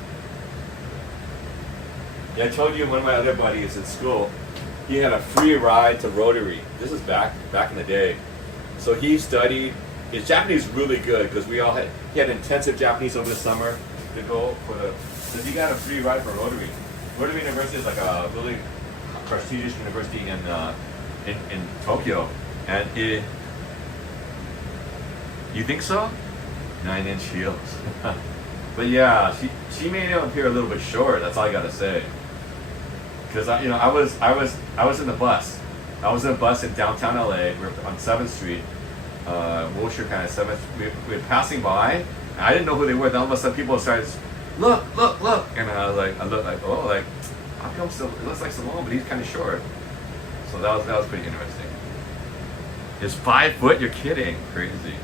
Yeah, I told you one of my other buddies at school, he had a free ride to Rotary. This is back in the day. So he studied, his Japanese is really good because he had intensive Japanese over the summer to go for so he got a free ride for Rotary. Rotary University is like a really prestigious university in Tokyo. And you think so? 9-inch heels. But yeah, she made him appear a little bit short. That's all I gotta say. Because I was in the bus. I was in a bus in downtown LA. We were on 7th Street, Wilshire kind of 7th. We were passing by. And I didn't know who they were. Then all of a sudden, people started, look, and I looked like, oh, like, how come it looks like Stallone, but he's kind of short. So that was pretty interesting. Is 5 foot? You're kidding? Crazy.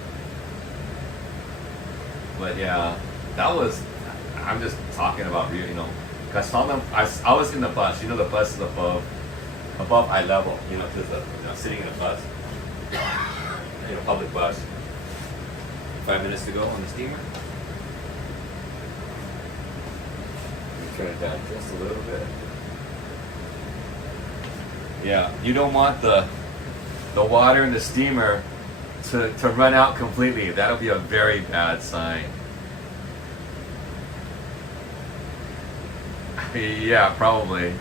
But yeah, that was. I'm just talking about you know. Cause I saw them. I was in the bus. You know, the bus is above eye level. You know, because sitting in a bus, you know, public bus. 5 minutes to go on the steamer. Turn it down just a little bit. Yeah, you don't want the water in the steamer to run out completely. That'll be a very bad sign. Yeah, probably.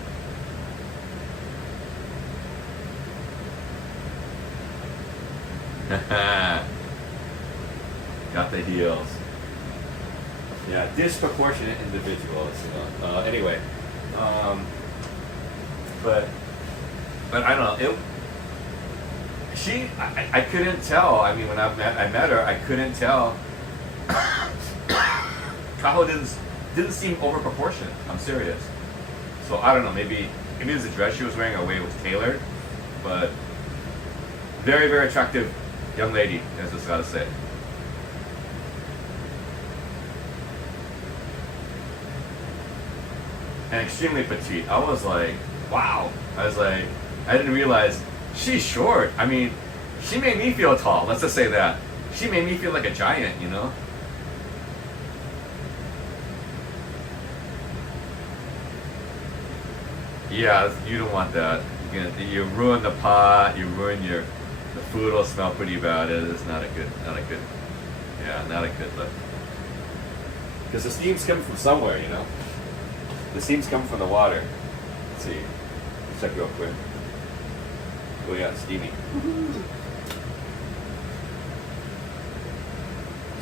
Got the heels. Yeah, disproportionate individuals. You know. Anyway, but I don't know. I couldn't tell. I mean, when I met her, I couldn't tell. Tahoe didn't seem over proportioned. I'm serious. So I don't know. Maybe it was the dress she was wearing, or the way it was tailored. But very, very attractive young lady. I just gotta say. And extremely petite. I was like, wow. I was like, I didn't realize she's short. I mean, she made me feel tall. Let's just say that. She made me feel like a giant, you know? Yeah, you don't want that. You ruin the pot. You ruin the food will smell pretty bad. It's not a good, yeah, not a good look. Because the steam's coming from somewhere, you know? The steam's coming from the water. Let's see. Let's check real quick. Oh yeah, it's steamy.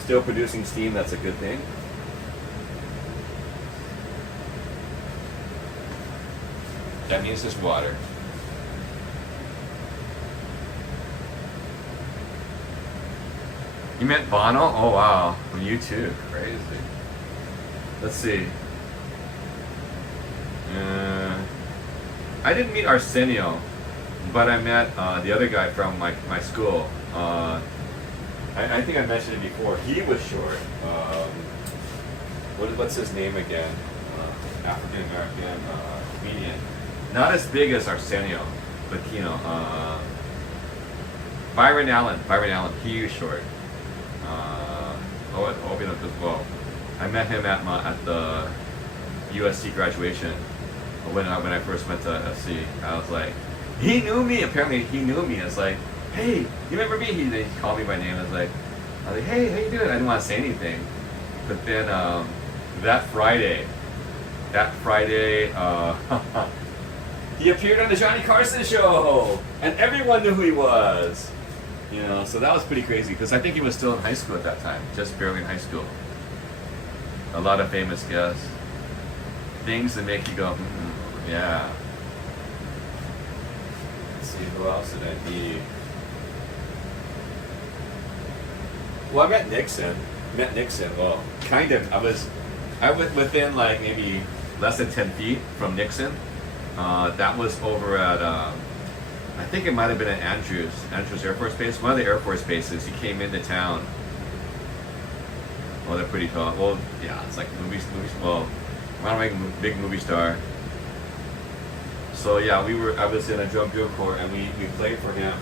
Still producing steam, that's a good thing. That means it's water. You met Bono? Oh wow, from you too. Crazy. Let's see. I didn't meet Arsenio, but I met the other guy from my school. I think I mentioned it before. He was short. What's his name again? African American comedian. Not as big as Arsenio, but you know, Byron Allen. He was short. Open up as well. I met him at the USC graduation when I first went to SC. I was like, he knew me. Apparently, he knew me. I was like, hey, you remember me? He called me by name. I was like, hey, how you doing? I didn't want to say anything, but then that Friday, he appeared on the Johnny Carson show, and everyone knew who he was. You know, so that was pretty crazy because I think he was still in high school at that time, just barely in high school. A lot of famous guests, things that make you go, yeah. Let's see, who else did I meet? Well, I met Nixon. Well, kind of. I went within like maybe less than 10 feet from Nixon. That was over at, I think it might have been at Andrews Air Force Base, one of the Air Force bases. He came into town. Well, they're pretty tall. Well, yeah, it's like movies. Well, Ronald Reagan, big movie star. So yeah, I was in a drum corps and we played for him.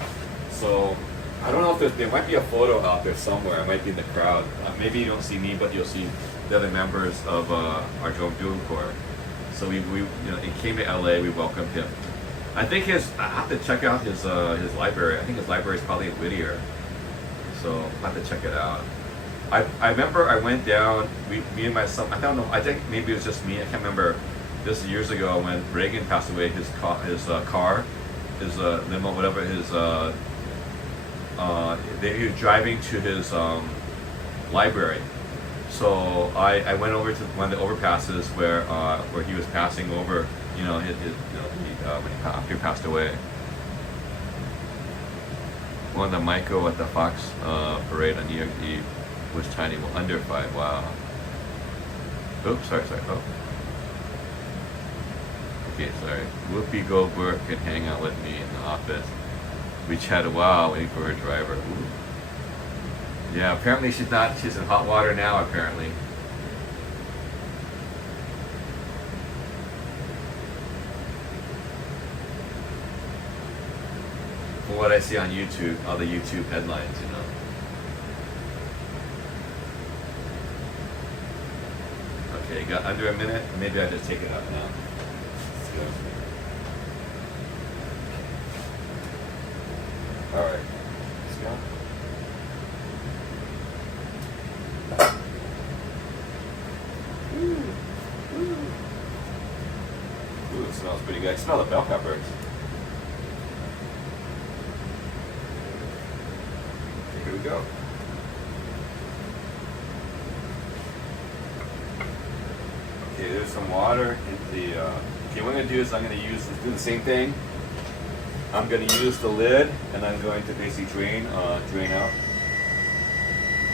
So I don't know if there might be a photo out there somewhere. I might be in the crowd. Maybe you don't see me, but you'll see the other members of our drum corps. So we you know, he came to LA. We welcomed him. I think I have to check out his library. I think his library is probably at Whittier. So I have to check it out. I remember I went down. Me and my son. I don't know. I think maybe it was just me. I can't remember. This is years ago when Reagan passed away. His car, his limo, whatever. He was driving to his library. So I went over to one of the overpasses where he was passing over. You know, after he passed away. Won the Michael at the Fox parade on New York Eve was tiny. Well, under 5. Wow. Oops, sorry. Oh. Okay, sorry. Whoopi Goldberg can hang out with me in the office. We chatted. Wow, waiting for her driver. Ooh. Yeah, apparently she's not. She's in hot water now. Apparently. From what I see on YouTube, all the YouTube headlines, you know. Okay, got under a minute. Maybe I just take it out now. Let's go. All right, let's go. Ooh, it smells pretty good. I smell the bell peppers. Here we go. Okay, there's some water in the. Okay, what I'm gonna do is I'm gonna do the same thing. I'm gonna use the lid, and I'm going to basically drain out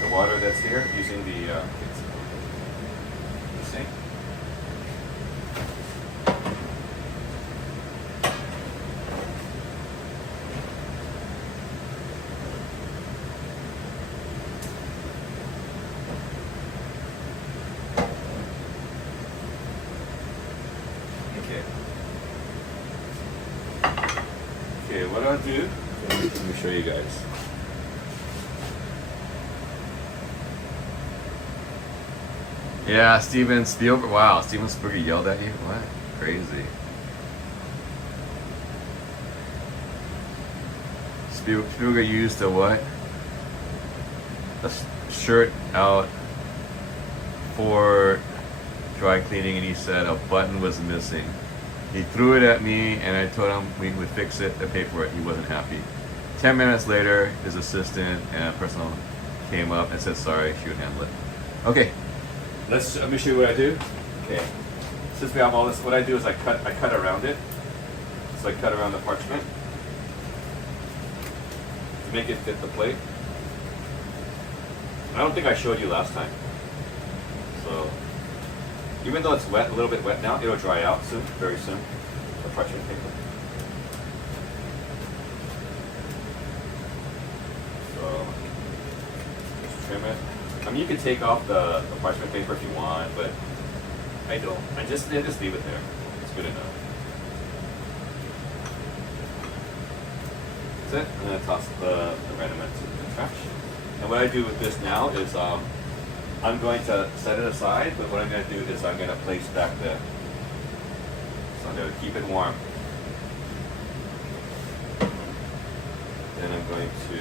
the water that's here using the sink. Okay, what I'll do, let me show you guys. Yeah, Steven Spielberg. Wow, Steven Spielberg yelled at you? What? Crazy. Spielberg used a what? A shirt out for dry cleaning, and he said a button was missing. He threw it at me, and I told him we would fix it and pay for it. He wasn't happy. 10 minutes later, his assistant and personal came up and said sorry, she would handle it. Okay, let me show you what I do. Okay, since we have all this, what I do is I cut around it. like cut around the parchment to make it fit the plate. I don't think I showed you last time. So even though it's wet, a little bit wet now, it'll dry out soon, very soon. The parchment paper. So just trim it. I mean, you can take off the parchment paper if you want, but I don't. I just leave it there. It's good enough. That's it. I'm gonna toss the random into the trash. And what I do with this now is I'm going to set it aside, but what I'm going to do is I'm going to place back the, so I'm going to keep it warm. Then I'm going to,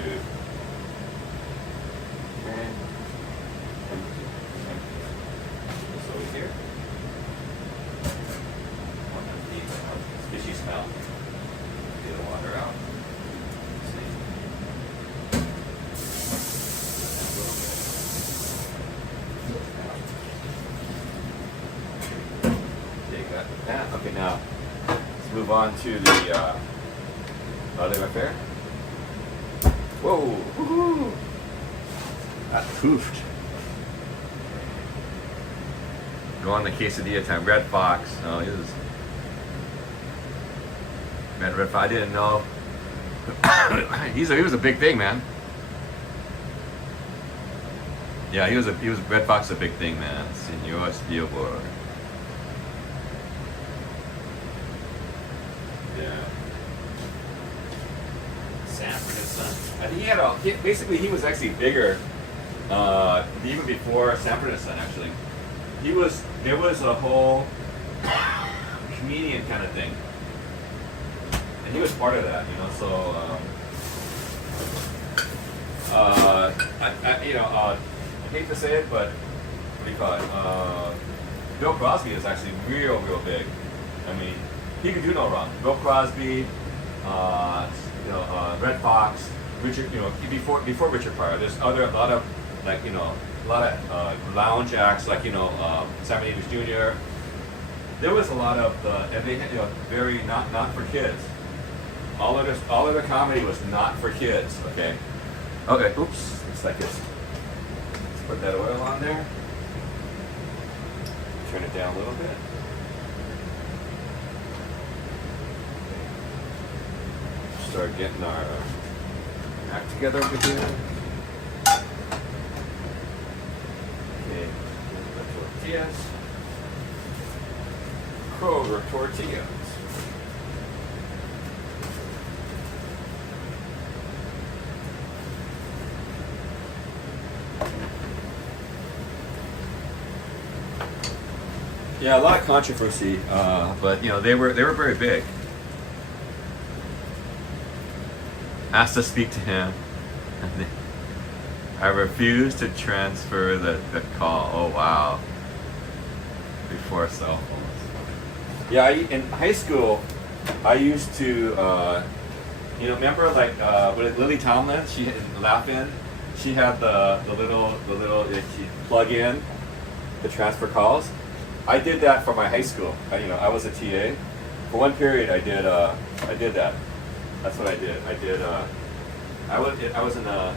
okay, this over here. One of the fishy smell. Get the water out. Okay, now let's move on to the other affair. Whoa! Woohoo! That poofed. Go on the quesadilla time. Red Fox. Oh, he was. Man, Red Fox. I didn't know. He was a big thing, man. Yeah, he was Red Fox, a big thing, man. Senor Spielberg. Yeah. Sanford and Son. I think he was actually bigger, even before Sanford and Son, actually. There was a whole comedian kind of thing. And he was part of that, you know, so, I hate to say it, but what do you call it? Bill Crosby is actually real big. I mean, he could do no wrong. Bill Crosby, Red Fox, Richard, before Richard Pryor. There's a lot of lounge acts like Sammy Davis Jr. There was a lot of and they had very not for kids. All of the comedy was not for kids. Okay. Oops. Looks like it's. Let's put that oil on there. Turn it down a little bit. Start getting our act together over here. Okay, tortillas. Kroger tortillas. Yeah, a lot of controversy, but they were very big. Asked to speak to him. I refused to transfer the call. Oh wow! Before cell phones. Yeah, in high school, I used to, remember with Lily Tomlin? She in Laugh-In, she had the little she plug in the transfer calls. I did that for my high school. I was a TA. For one period, I did that. That's what I did. I was in the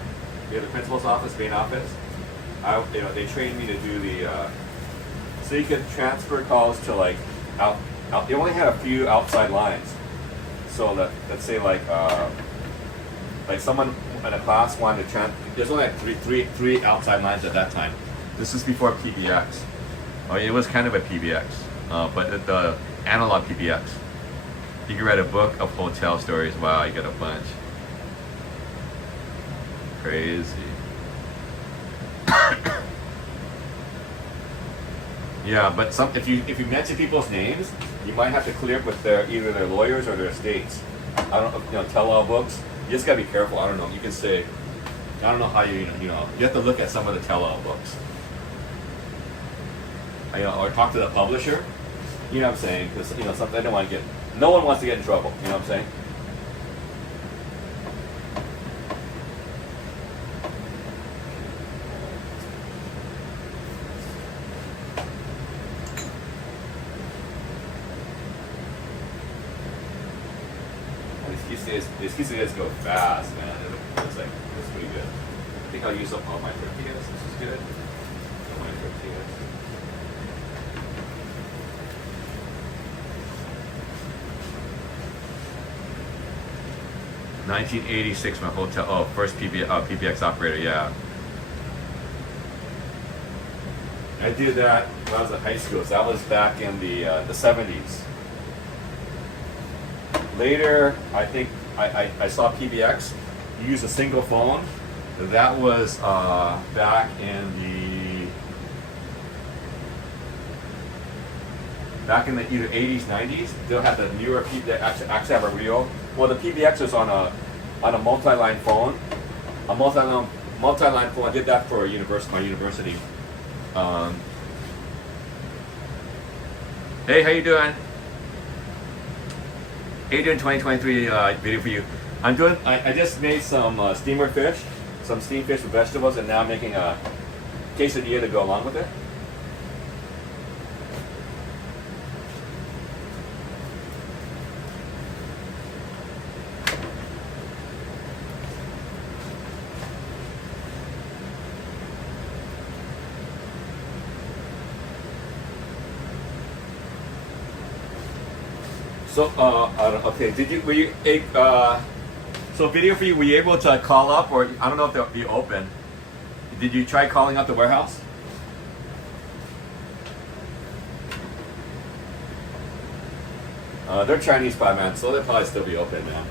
principal's office, main office. They trained me to do so you could transfer calls to out. They only had a few outside lines. So let's say someone in a class wanted to transfer. There's only three outside lines at that time. This is before PBX. Oh, it was kind of a PBX, but the analog PBX. You can write a book of hotel stories. Wow, you get a bunch. Crazy. Yeah, but if you mention people's names, you might have to clear up with either their lawyers or their estates. I don't know, tell-all books. You just gotta be careful. I don't know. You can say, I don't know how you have to look at some of the tell-all books. Or talk to the publisher. You know what I'm saying? Because something I don't want to get. No one wants to get in trouble. You know what I'm saying? These quesadillas go fast, man. It's pretty good. I think I'll use up all my tortillas. This is good. All my tortillas. $1986, my hotel. Oh, first PBX operator, yeah. I did that when I was in high school. So that was back in the 70s. Later, I think I saw PBX use a single phone. That was back in the either 80s, 90s. They'll have the newer PBX actually have a real. Well, the PBX was on a multi-line phone. A multi-line phone. I did that for my university. Hey, how you doing? How you doing? 2023 video for you. I just made some steamer fish, some steamed fish with vegetables, and now I'm making a quesadilla to go along with it. So, okay, so video for you, were you able to call up, or I don't know if they'll be open. Did you try calling up the warehouse? They're Chinese pie, man, so they'll probably still be open, man.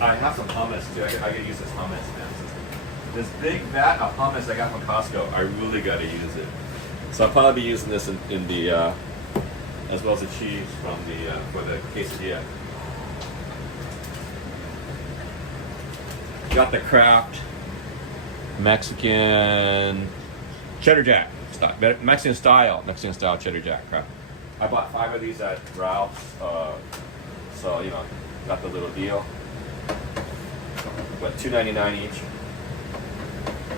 I have some hummus too. I gotta use this hummus, man. This big vat of hummus I got from Costco. I really gotta use it. So I'll probably be using this in the as well as the cheese from for the quesadilla. Got the Kraft Mexican cheddar jack, Mexican style cheddar jack Kraft. I bought 5 of these at Ralph's, so you know. Got the little deal, but $2.99 each.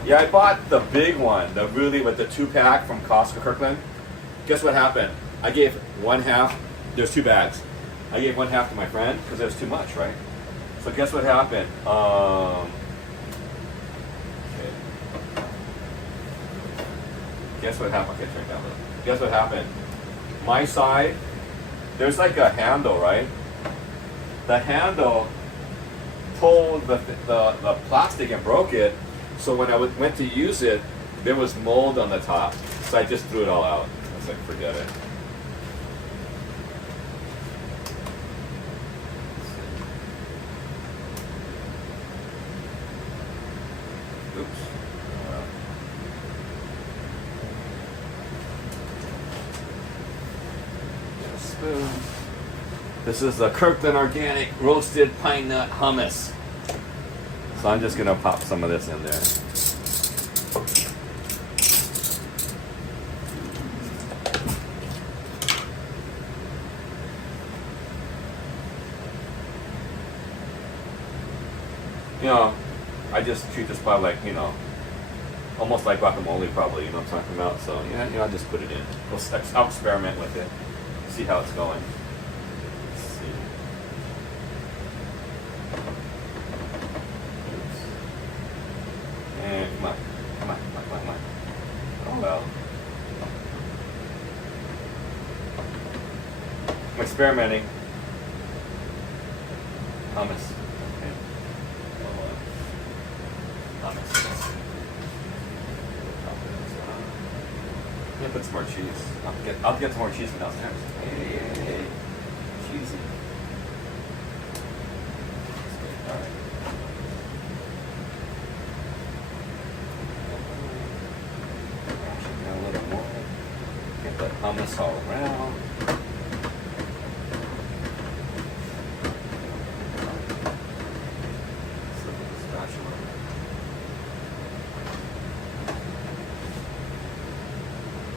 Yeah, I bought the big one, with the 2-pack from Costco Kirkland. Guess what happened? I gave one half. There's 2 bags. I gave one half to my friend because it was too much, right? So guess what happened? Okay. Guess what happened? Okay, turn it down a little. Guess what happened? My side, there's like a handle, right? The handle pulled the plastic and broke it. So when I went to use it, there was mold on the top. So I just threw it all out. I was like, forget it. Oops. Get a spoon. This is the Kirkland Organic Roasted Pine Nut Hummus. So I'm just gonna pop some of this in there. You know, I just treat this pie like, you know, almost like guacamole probably, you know what I'm talking about. So yeah, you know, I just put it in. I'll experiment with it, see how it's going. Come on. Oh well. I'm experimenting. Hummus. Okay. Hummus. I'm gonna put some more cheese. I'll get some more cheese from downstairs. Hey. Cheesy. Alright. Get hummus all around.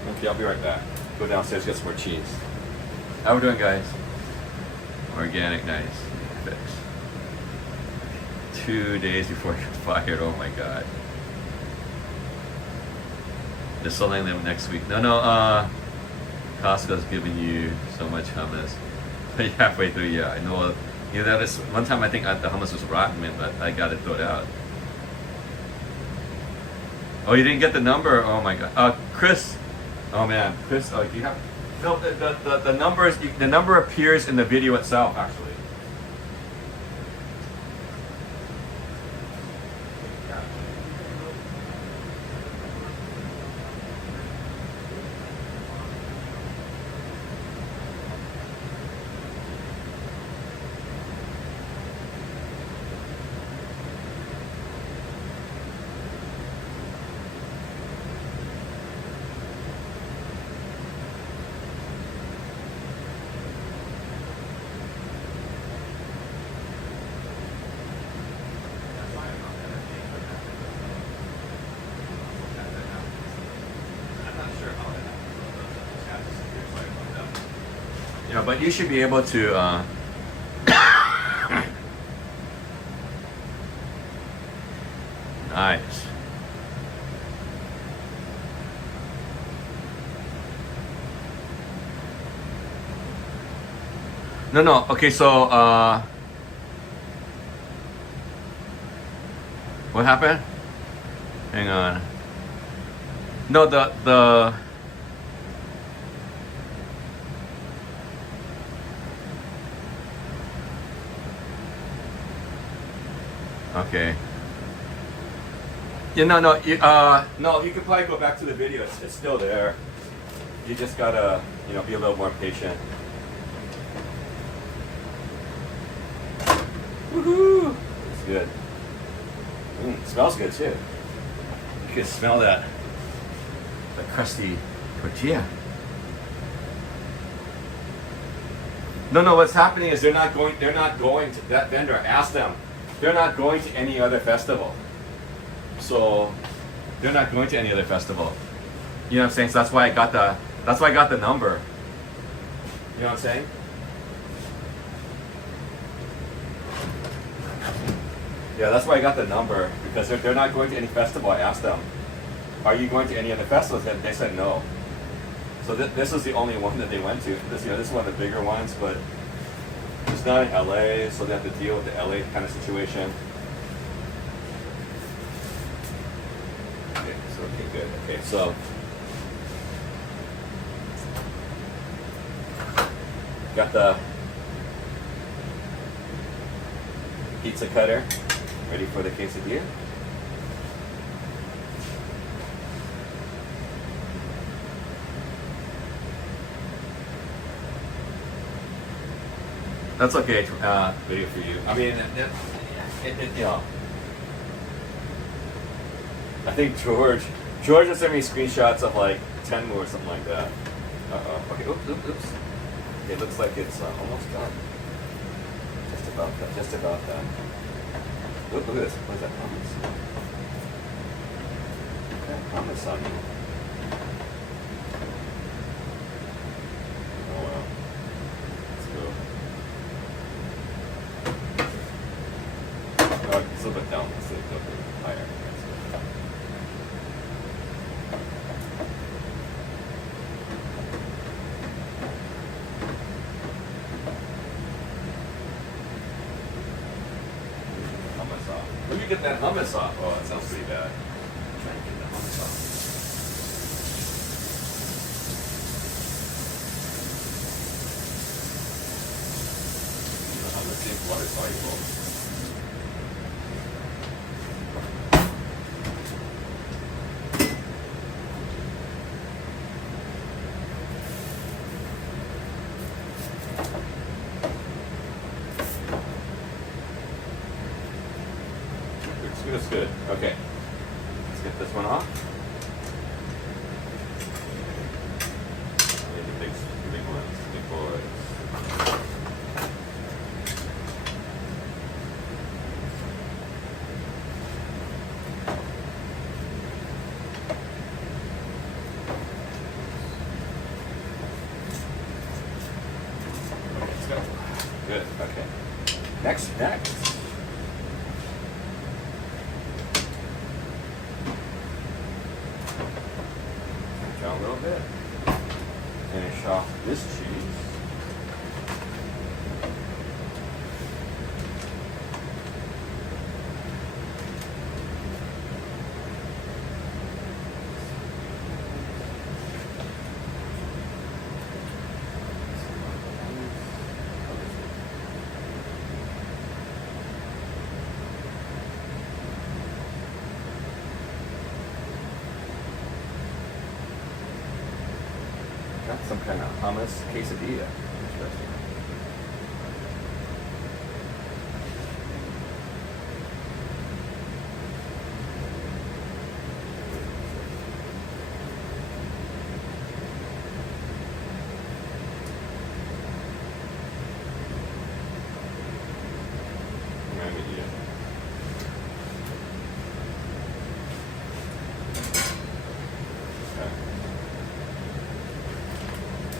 Okay, I'll be right back. Go downstairs, get some more cheese. How we doing, guys? Organic, nice. Fix. 2 days before I got fired. Oh my god. They're selling them next week. No. Costco's giving you so much hummus. Halfway through, yeah, I know. You know, that is one time I think the hummus was rotten, but I got it thrown out. Oh, you didn't get the number? Oh my god. Chris. Oh man, Chris. Oh, you have. No, the numbers. The number appears in the video itself, actually. Yeah, but you should be able to. Nice. No. Okay, so what happened? Hang on. No, the. Okay. Yeah, no, you can probably go back to the video. It's still there. You just gotta, be a little more patient. Woohoo! It's good. It smells good too. You can smell that, the crusty tortilla. No. What's happening is they're not going to that vendor. Ask them. They're not going to any other festival. So they're not going to any other festival. You know what I'm saying? So that's why I got the number. You know what I'm saying? Yeah, that's why I got the number, because they're not going to any festival. I asked them, are you going to any other festivals? And they said no. So this is the only one that they went to. This is one of the bigger ones, but it's not in LA, so they have to deal with the LA kind of situation. Okay, good. Okay, so got the pizza cutter ready for the quesadilla. That's okay, video for you. I mean, I think George has sent me screenshots of like 10 more or something like that. Okay, oops. It looks like it's almost done. Just about that. Look at this. What is that hummus? Okay, hummus on you. Oh wow. Let's go. It's a little bit down. Let's go a bit higher. Let me get that hummus off. Oh, that sounds pretty bad. I'm trying to get that hummus off. The hummus seems water soluble. It's good. Okay. Let's get this one off. The big ones, big boys. Okay, let's go. Good. Okay. Next. little bit. Finish off this cheese. Got some kind of hummus quesadilla. Interesting.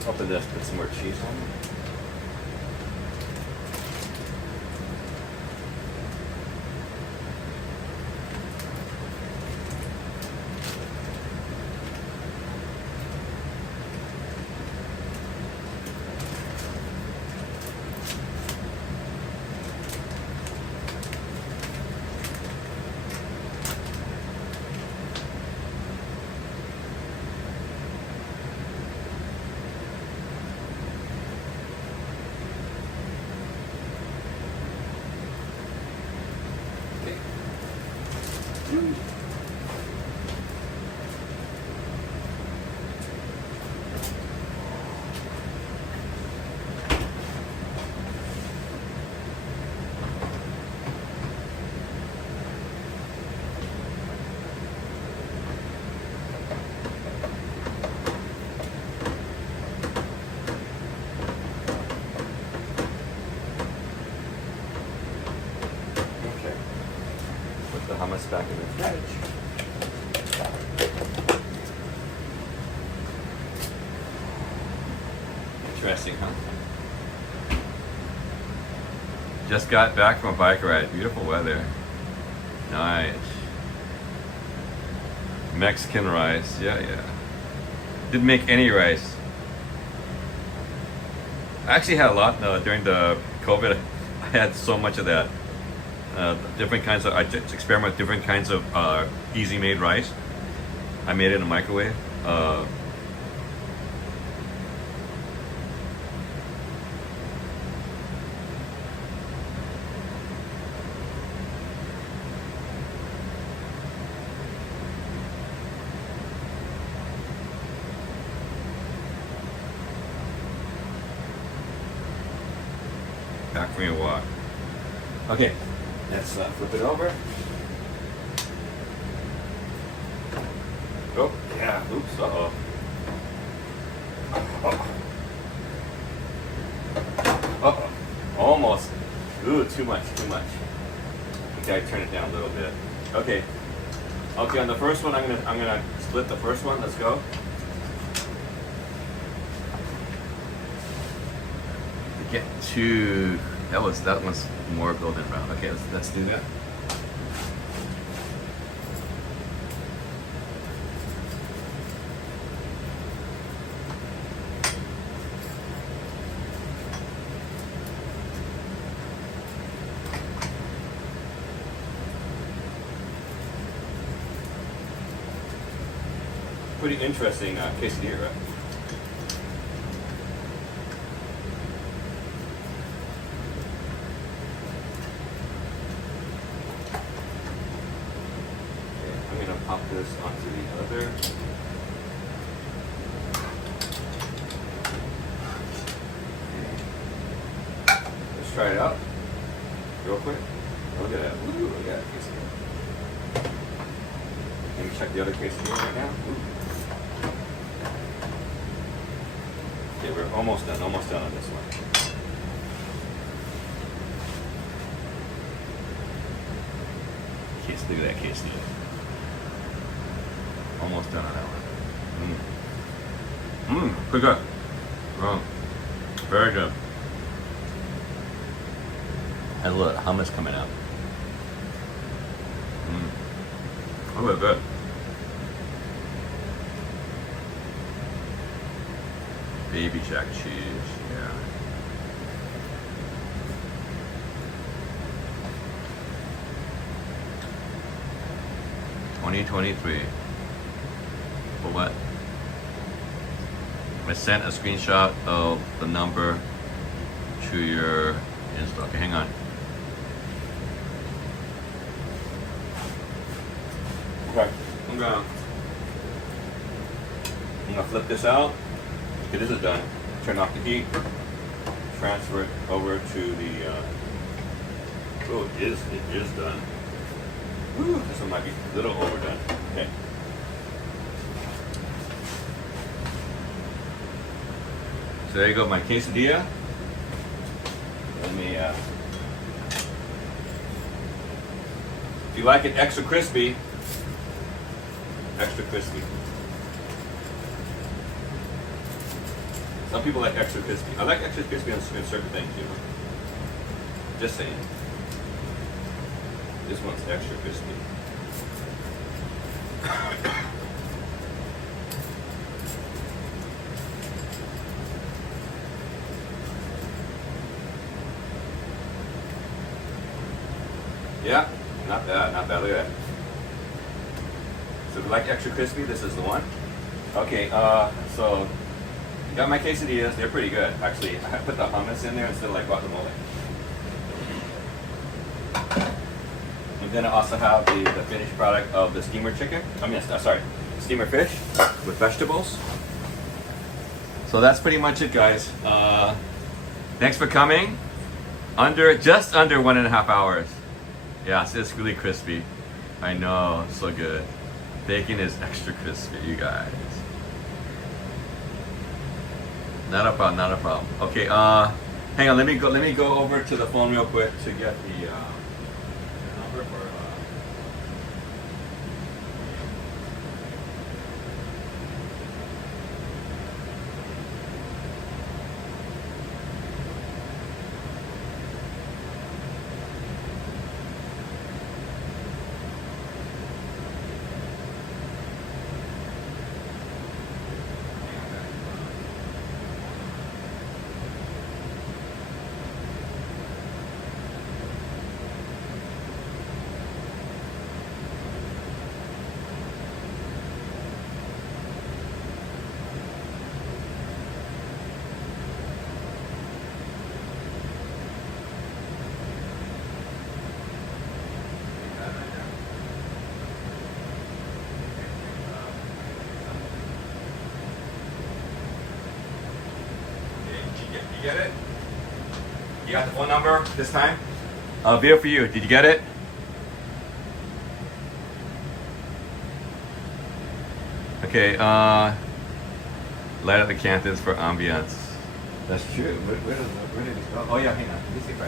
Open this, put some more cheese on it. The hummus back in the fridge. Interesting, huh? Just got back from a bike ride. Beautiful weather. Nice. Mexican rice. Yeah. Didn't make any rice. I actually had a lot during the COVID. I had so much of that. Different kinds of, I just experiment with different kinds of easy made rice. I made it in a microwave. Back for your walk. Okay. Let's flip it over. Oh, yeah. Oops. Uh-oh. Uh-oh. Almost. Ooh, too much. Okay, I turn it down a little bit. Okay. Okay, on the first one, I'm gonna split the first one. Let's go. Get to that one's more golden brown. Okay, let's do that. Pretty interesting quesadilla, right? Pop this onto the other. Let's try it out real quick. Look at that. Ooh, look at that quesadilla. Let me check the other quesadilla right now. Ooh. Okay, we're almost done on this one. Look at that quesadilla. Almost done on that one. Pretty good. Oh, very good. And look, hummus coming out. Oh, good. Baby Jack cheese, yeah. $20.23. For what? I sent a screenshot of the number to your Insta. Okay, hang on. Okay, I'm gonna flip this out. Okay, this is done. Turn off the heat. Transfer it over to the. Oh, it is done. Woo, this one might be a little overdone. Okay. So there you go, my quesadilla. Let me. If you like it extra crispy. Extra crispy. Some people like extra crispy. I like extra crispy on certain things, you know. Just saying. This one's extra crispy. Yeah, not bad, not bad. Look at that. So if you like extra crispy, this is the one. Okay, so you got my quesadillas. They're pretty good, actually. I put the hummus in there instead of like guacamole. I'm gonna also have the finished product of the steamer chicken. Steamer fish with vegetables. So that's pretty much it, guys. Thanks for coming. Just under 1.5 hours. Yeah, it's really crispy. I know, so good. Bacon is extra crispy, you guys. Not a problem, not a problem. Okay, hang on. Let me go over to the phone real quick to get the number for. You get it? You got the phone number this time? Via for you. Did you get it? Okay, light up the cantons for ambiance. That's true. Where did it go? Oh yeah, hang on. Let me see if I.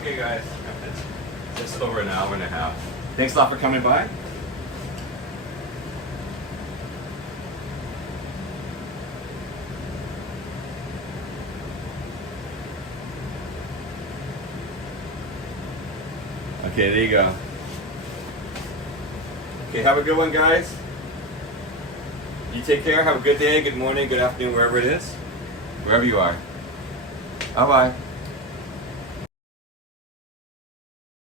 Okay guys, it's just over an hour and a half. Thanks a lot for coming by. Okay, there you go. Okay, have a good one, guys. You take care. Have a good day, good morning, good afternoon, wherever it is. Wherever you are. Bye-bye.